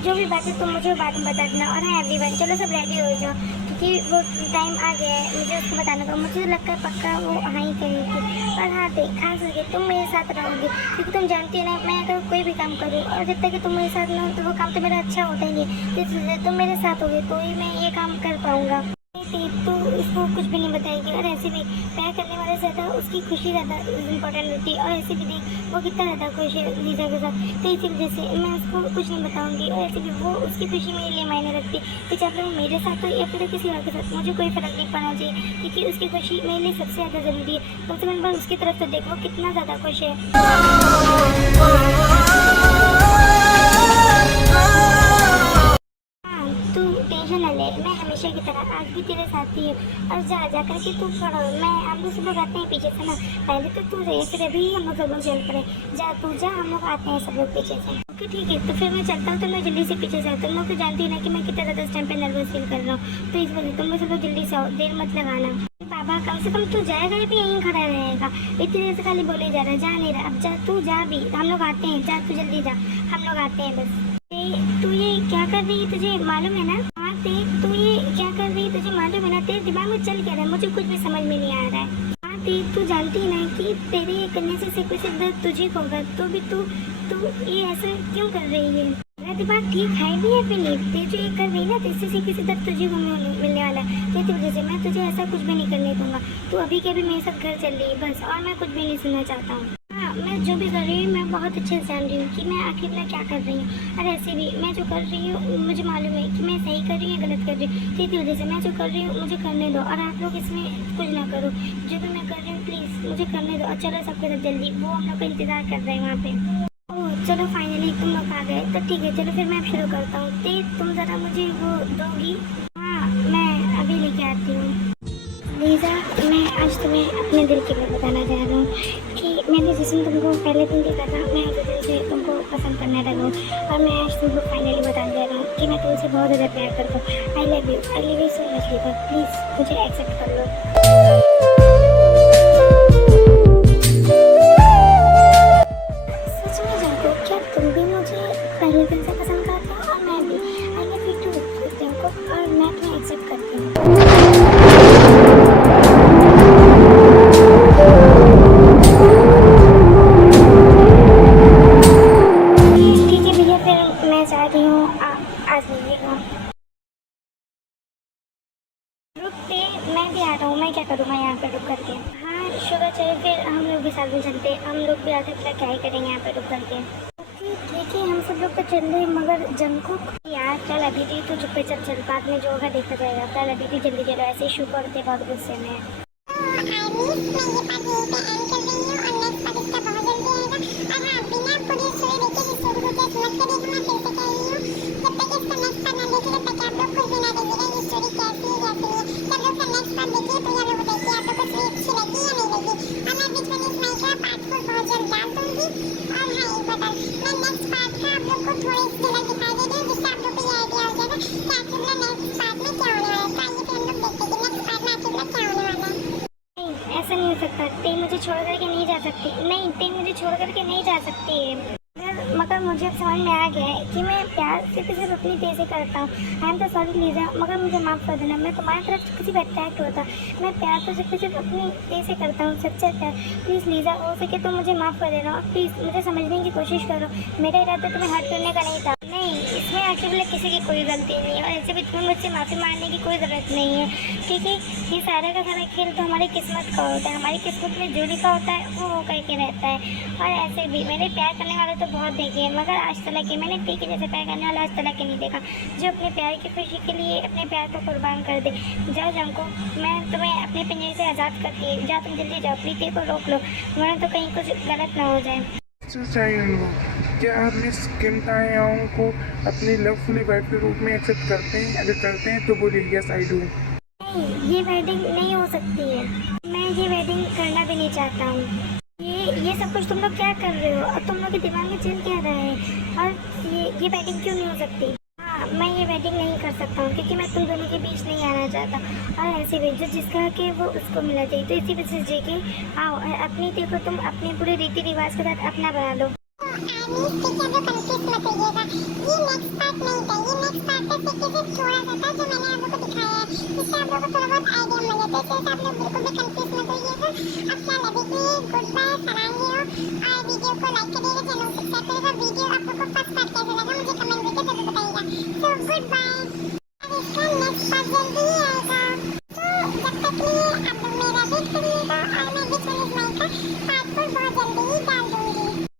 जो भी बात है तुम मुझे बाद में बता देना। और हाँ एवरीवन, चलो सब रेडी हो जाओ क्योंकि वो टाइम आ गया है मुझे उसको बताने का। मुझे तो लगता है पक्का वो हाँ ही करेगी। और हाँ देख खास करके तुम मेरे साथ रहोगी क्योंकि तुम जानती हो ना मैं अगर कोई भी काम करूँ और जब तक कि तुम मेरे साथ ना हो तो वो काम तो मेरा अच्छा होता ही नहीं। तो इसलिए तुम मेरे साथ होगे तो ही मैं ये काम कर पाऊँगा। तो इसको कुछ भी नहीं बताएगी। और ऐसे भी प्यार करने वाले से ज़्यादा उसकी खुशी ज़्यादा इम्पोर्टेंट होती है। और ऐसे भी देख वो कितना ज़्यादा खुश है लीजा के साथ, तो इसी वजह से मैं उसको कुछ नहीं बताऊंगी। और ऐसे भी वो उसकी खुशी मेरे लिए मायने रखती है कि चाहे वो मेरे साथ हो या फिर किसी और के साथ, मुझे कोई फ़र्क नहीं पड़ना चाहिए क्योंकि उसकी खुशी मेरे लिए सबसे ज़्यादा ज़रूरी है। कम से कम उसकी तरफ से देख वो कितना ज़्यादा खुश है। तू टेंशन न ले, मैं हमेशा की तरह आज भी तेरे साथ ही हूँ। और जा करके तू खड़ा हो, मैं हम लोग सब लोग आते हैं पीछे से ना। पहले तो तू रहे फिर अभी हम लोग सब लोग चल पड़े। जा तू जा, हम लोग आते हैं सब लोग पीछे से। ओके ठीक है, तो फिर मैं चलता हूँ। तो मैं जल्दी से पीछे से आता हूँ। मैं तो जानती हूँ ना कि मैं कितना ज़्यादा इस टाइम पे नर्वस फील कर रहा हूँ, तो इस वजह तुम लोग सब लोग जल्दी से आओ, देर मत लगाना। बाबा कम से कम तू जाएगा या फिर यहीं खड़ा रहेगा? इतनी देर से खाली बोले जा रहा है, जा नहीं रहा। अब जा तू जा भी, हम लोग आते हैं। जा तू जल्दी जा, हम लोग आते हैं बस। तू ये क्या कर रही है तुझे मालूम है ना? हाँ देख तू ये क्या कर रही है तुझे मालूम है ना? तेरे दिमाग में चल क्या रहा है? मुझे कुछ भी समझ में नहीं आ रहा है। हाँ देख तू जानती है ना कि तेरे ये करने से सिर्फ सिर्फ दर्द तुझे को होगा, तो भी तू ये ऐसा क्यों कर रही है? मेरा दिमाग ठीक है भी है फिर नहीं? ते जो ये कर रही है ना तेरे से किसी दर्द तुझे को मिलने वाला है। तो इस वजह से मैं तुझे ऐसा कुछ भी नहीं करने दूंगा। तू अभी के अभी मेरे साथ घर चल रही है बस, और मैं कुछ भी नहीं सुनना चाहता हूँ। हाँ मैं जो भी कर रही हूँ मैं बहुत अच्छे से जान रही हूँ कि मैं आखिर में क्या कर रही हूँ। और ऐसे भी मैं जो कर रही हूँ मुझे मालूम है कि मैं सही कर रही हूँ या गलत कर रही हूँ। इसी वजह से मैं जो कर रही हूँ मुझे करने दो, और आप लोग इसमें कुछ ना करो। जो भी मैं कर रही हूँ प्लीज़ मुझे करने दो। और चलो सबके साथ जल्दी, वो हम लोग का इंतज़ार कर रहे हैं वहाँ पे। ओह चलो फाइनली तुम लोग आ गए, तो ठीक है चलो फिर मैं शुरू करता हूँ। तुम ज़रा मुझे वो दोगी? हाँ मैं अभी लेके आती हूँ। लीजा मैं आज तुम्हें अपने दिल की बात बताना चाह रहा हूँ कि मैंने जिस दिन तुमको पहले दिन देखा था मैं उस दिन से तुमको पसंद करने लगा हूँ। और मैं आज तुमको फाइनली बताने जा रहा हूँ कि मैं तुमसे बहुत ज़्यादा प्यार करता हूँ। I love you so much Lisa, please मुझे एक्सेप्ट कर लो। सच में जाको क्या तुम भी मुझे पहले दिन से पसंद करते हो? और मैं भी आई लव यू टू जाको, और मैं तुम्हें एक्सेप्ट करती हूँ। मैं भी आ रहा हूँ, मैं क्या करूँगा यहाँ पे रुक करके? हाँ शुगर चलो फिर हम लोग भी साथ में चलते हैं। हम लोग भी आते फिर क्या ही करेंगे यहाँ पे रुक करके? ओके ठीक है हम सब लोग तो चल रहे हैं, मगर जंकुक यार चल अभी भी तो चुप्पे चल बाद में जो होगा देखा जाएगा। चल अभी भी जल्दी चलो, ऐसे ही शू करते बहुत गुस्से में। ऐसा नहीं हो सकता, ते मुझे छोड़ करके नहीं जा सकती। नहीं ते मुझे छोड़ करके नहीं जा सकती है। मगर मुझे अब समझ में आ गया है कि मैं प्यार सिर्फ अपनी तेज़ से करता हूँ। आई एम तो सॉरी लीजा, मगर मुझे माफ़ कर देना। मैं तुम्हारी तरफ किसी पर अटैक होता, मैं प्यार तो सिर्फ अपनी तेज़ से करता हूँ, सच्चा प्यार। प्लीज़ लीजा हो सके तो मुझे माफ़ कर देना, और प्लीज़ मुझे समझने की कोशिश करो। मेरा इरादा तुम्हें हर्ट करने का नहीं था। नहीं इसमें आखिर वाले किसी की कोई गलती नहीं है, और ऐसे भी तुम्हें मुझसे माफ़ी मांगने की कोई ज़रूरत नहीं है क्योंकि ये सारा का सारा खेल तो हमारी किस्मत का होता है। हमारी किस्मत में जो लिखा होता है वो करके रहता है। और ऐसे भी मैंने प्यार करने वाले तो बहुत देखे हैं, मगर आज तक के मैंने ते के जैसे प्यार करने वाला आज तक के नहीं देखा जो अपने प्यार की खुशी के लिए अपने प्यार को कुर्बान कर दे। जाओ जंको, मैं तुम्हें अपने पिंजरे से आज़ाद करती है। जाओ तुम जल्दी जाओ, प्रीति को रोक लो वरना तो कहीं कुछ गलत ना हो जाए। क्या आप मिस किम ताएयाओं को अपनी लवफुली वाइफ के रूप में एक्सेप्ट करते हैं? अगर करते हैं तो बोलिए यस आई डू। नहीं ये वेडिंग नहीं हो सकती है, मैं ये वेडिंग करना भी नहीं चाहता हूँ। ये सब कुछ तुम लोग क्या कर रहे हो? और तुम लोग के दिमाग में चल क्या रहा है? और ये वेडिंग क्यों नहीं हो सकती? हाँ हाँ, मैं ये वेडिंग नहीं कर सकता हूँ क्योंकि मैं तुम दोनों के बीच नहीं आना चाहता। और ऐसे भी जो जिसका हक है वो उसको मिलना चाहिए। तो इसी वजह से जेके आओ और अपनी देखो, तुम अपने पूरे रीति रिवाज के साथ अपना बना लो। तो आर्मी ठीक है, वो कंफ्यूज मत होइएगा। ये नेक्स्ट पार्ट नहीं था, ये नेक्स्ट पार्ट था सिर्फ थोड़ा सा था जो मैंने आप लोगों को दिखाया है। इससे आप लोगों को थोड़ा बहुत आइडिया मिल जाता है। इससे आप लोग बिल्कुल भी कंफ्यूज मत होइएगा। अपना लव यू, गुड बाय, सलाम और वीडियो को लाइक करिएगा, चैनल को सब्सक्राइब करिएगा। वीडियो आप लोगों को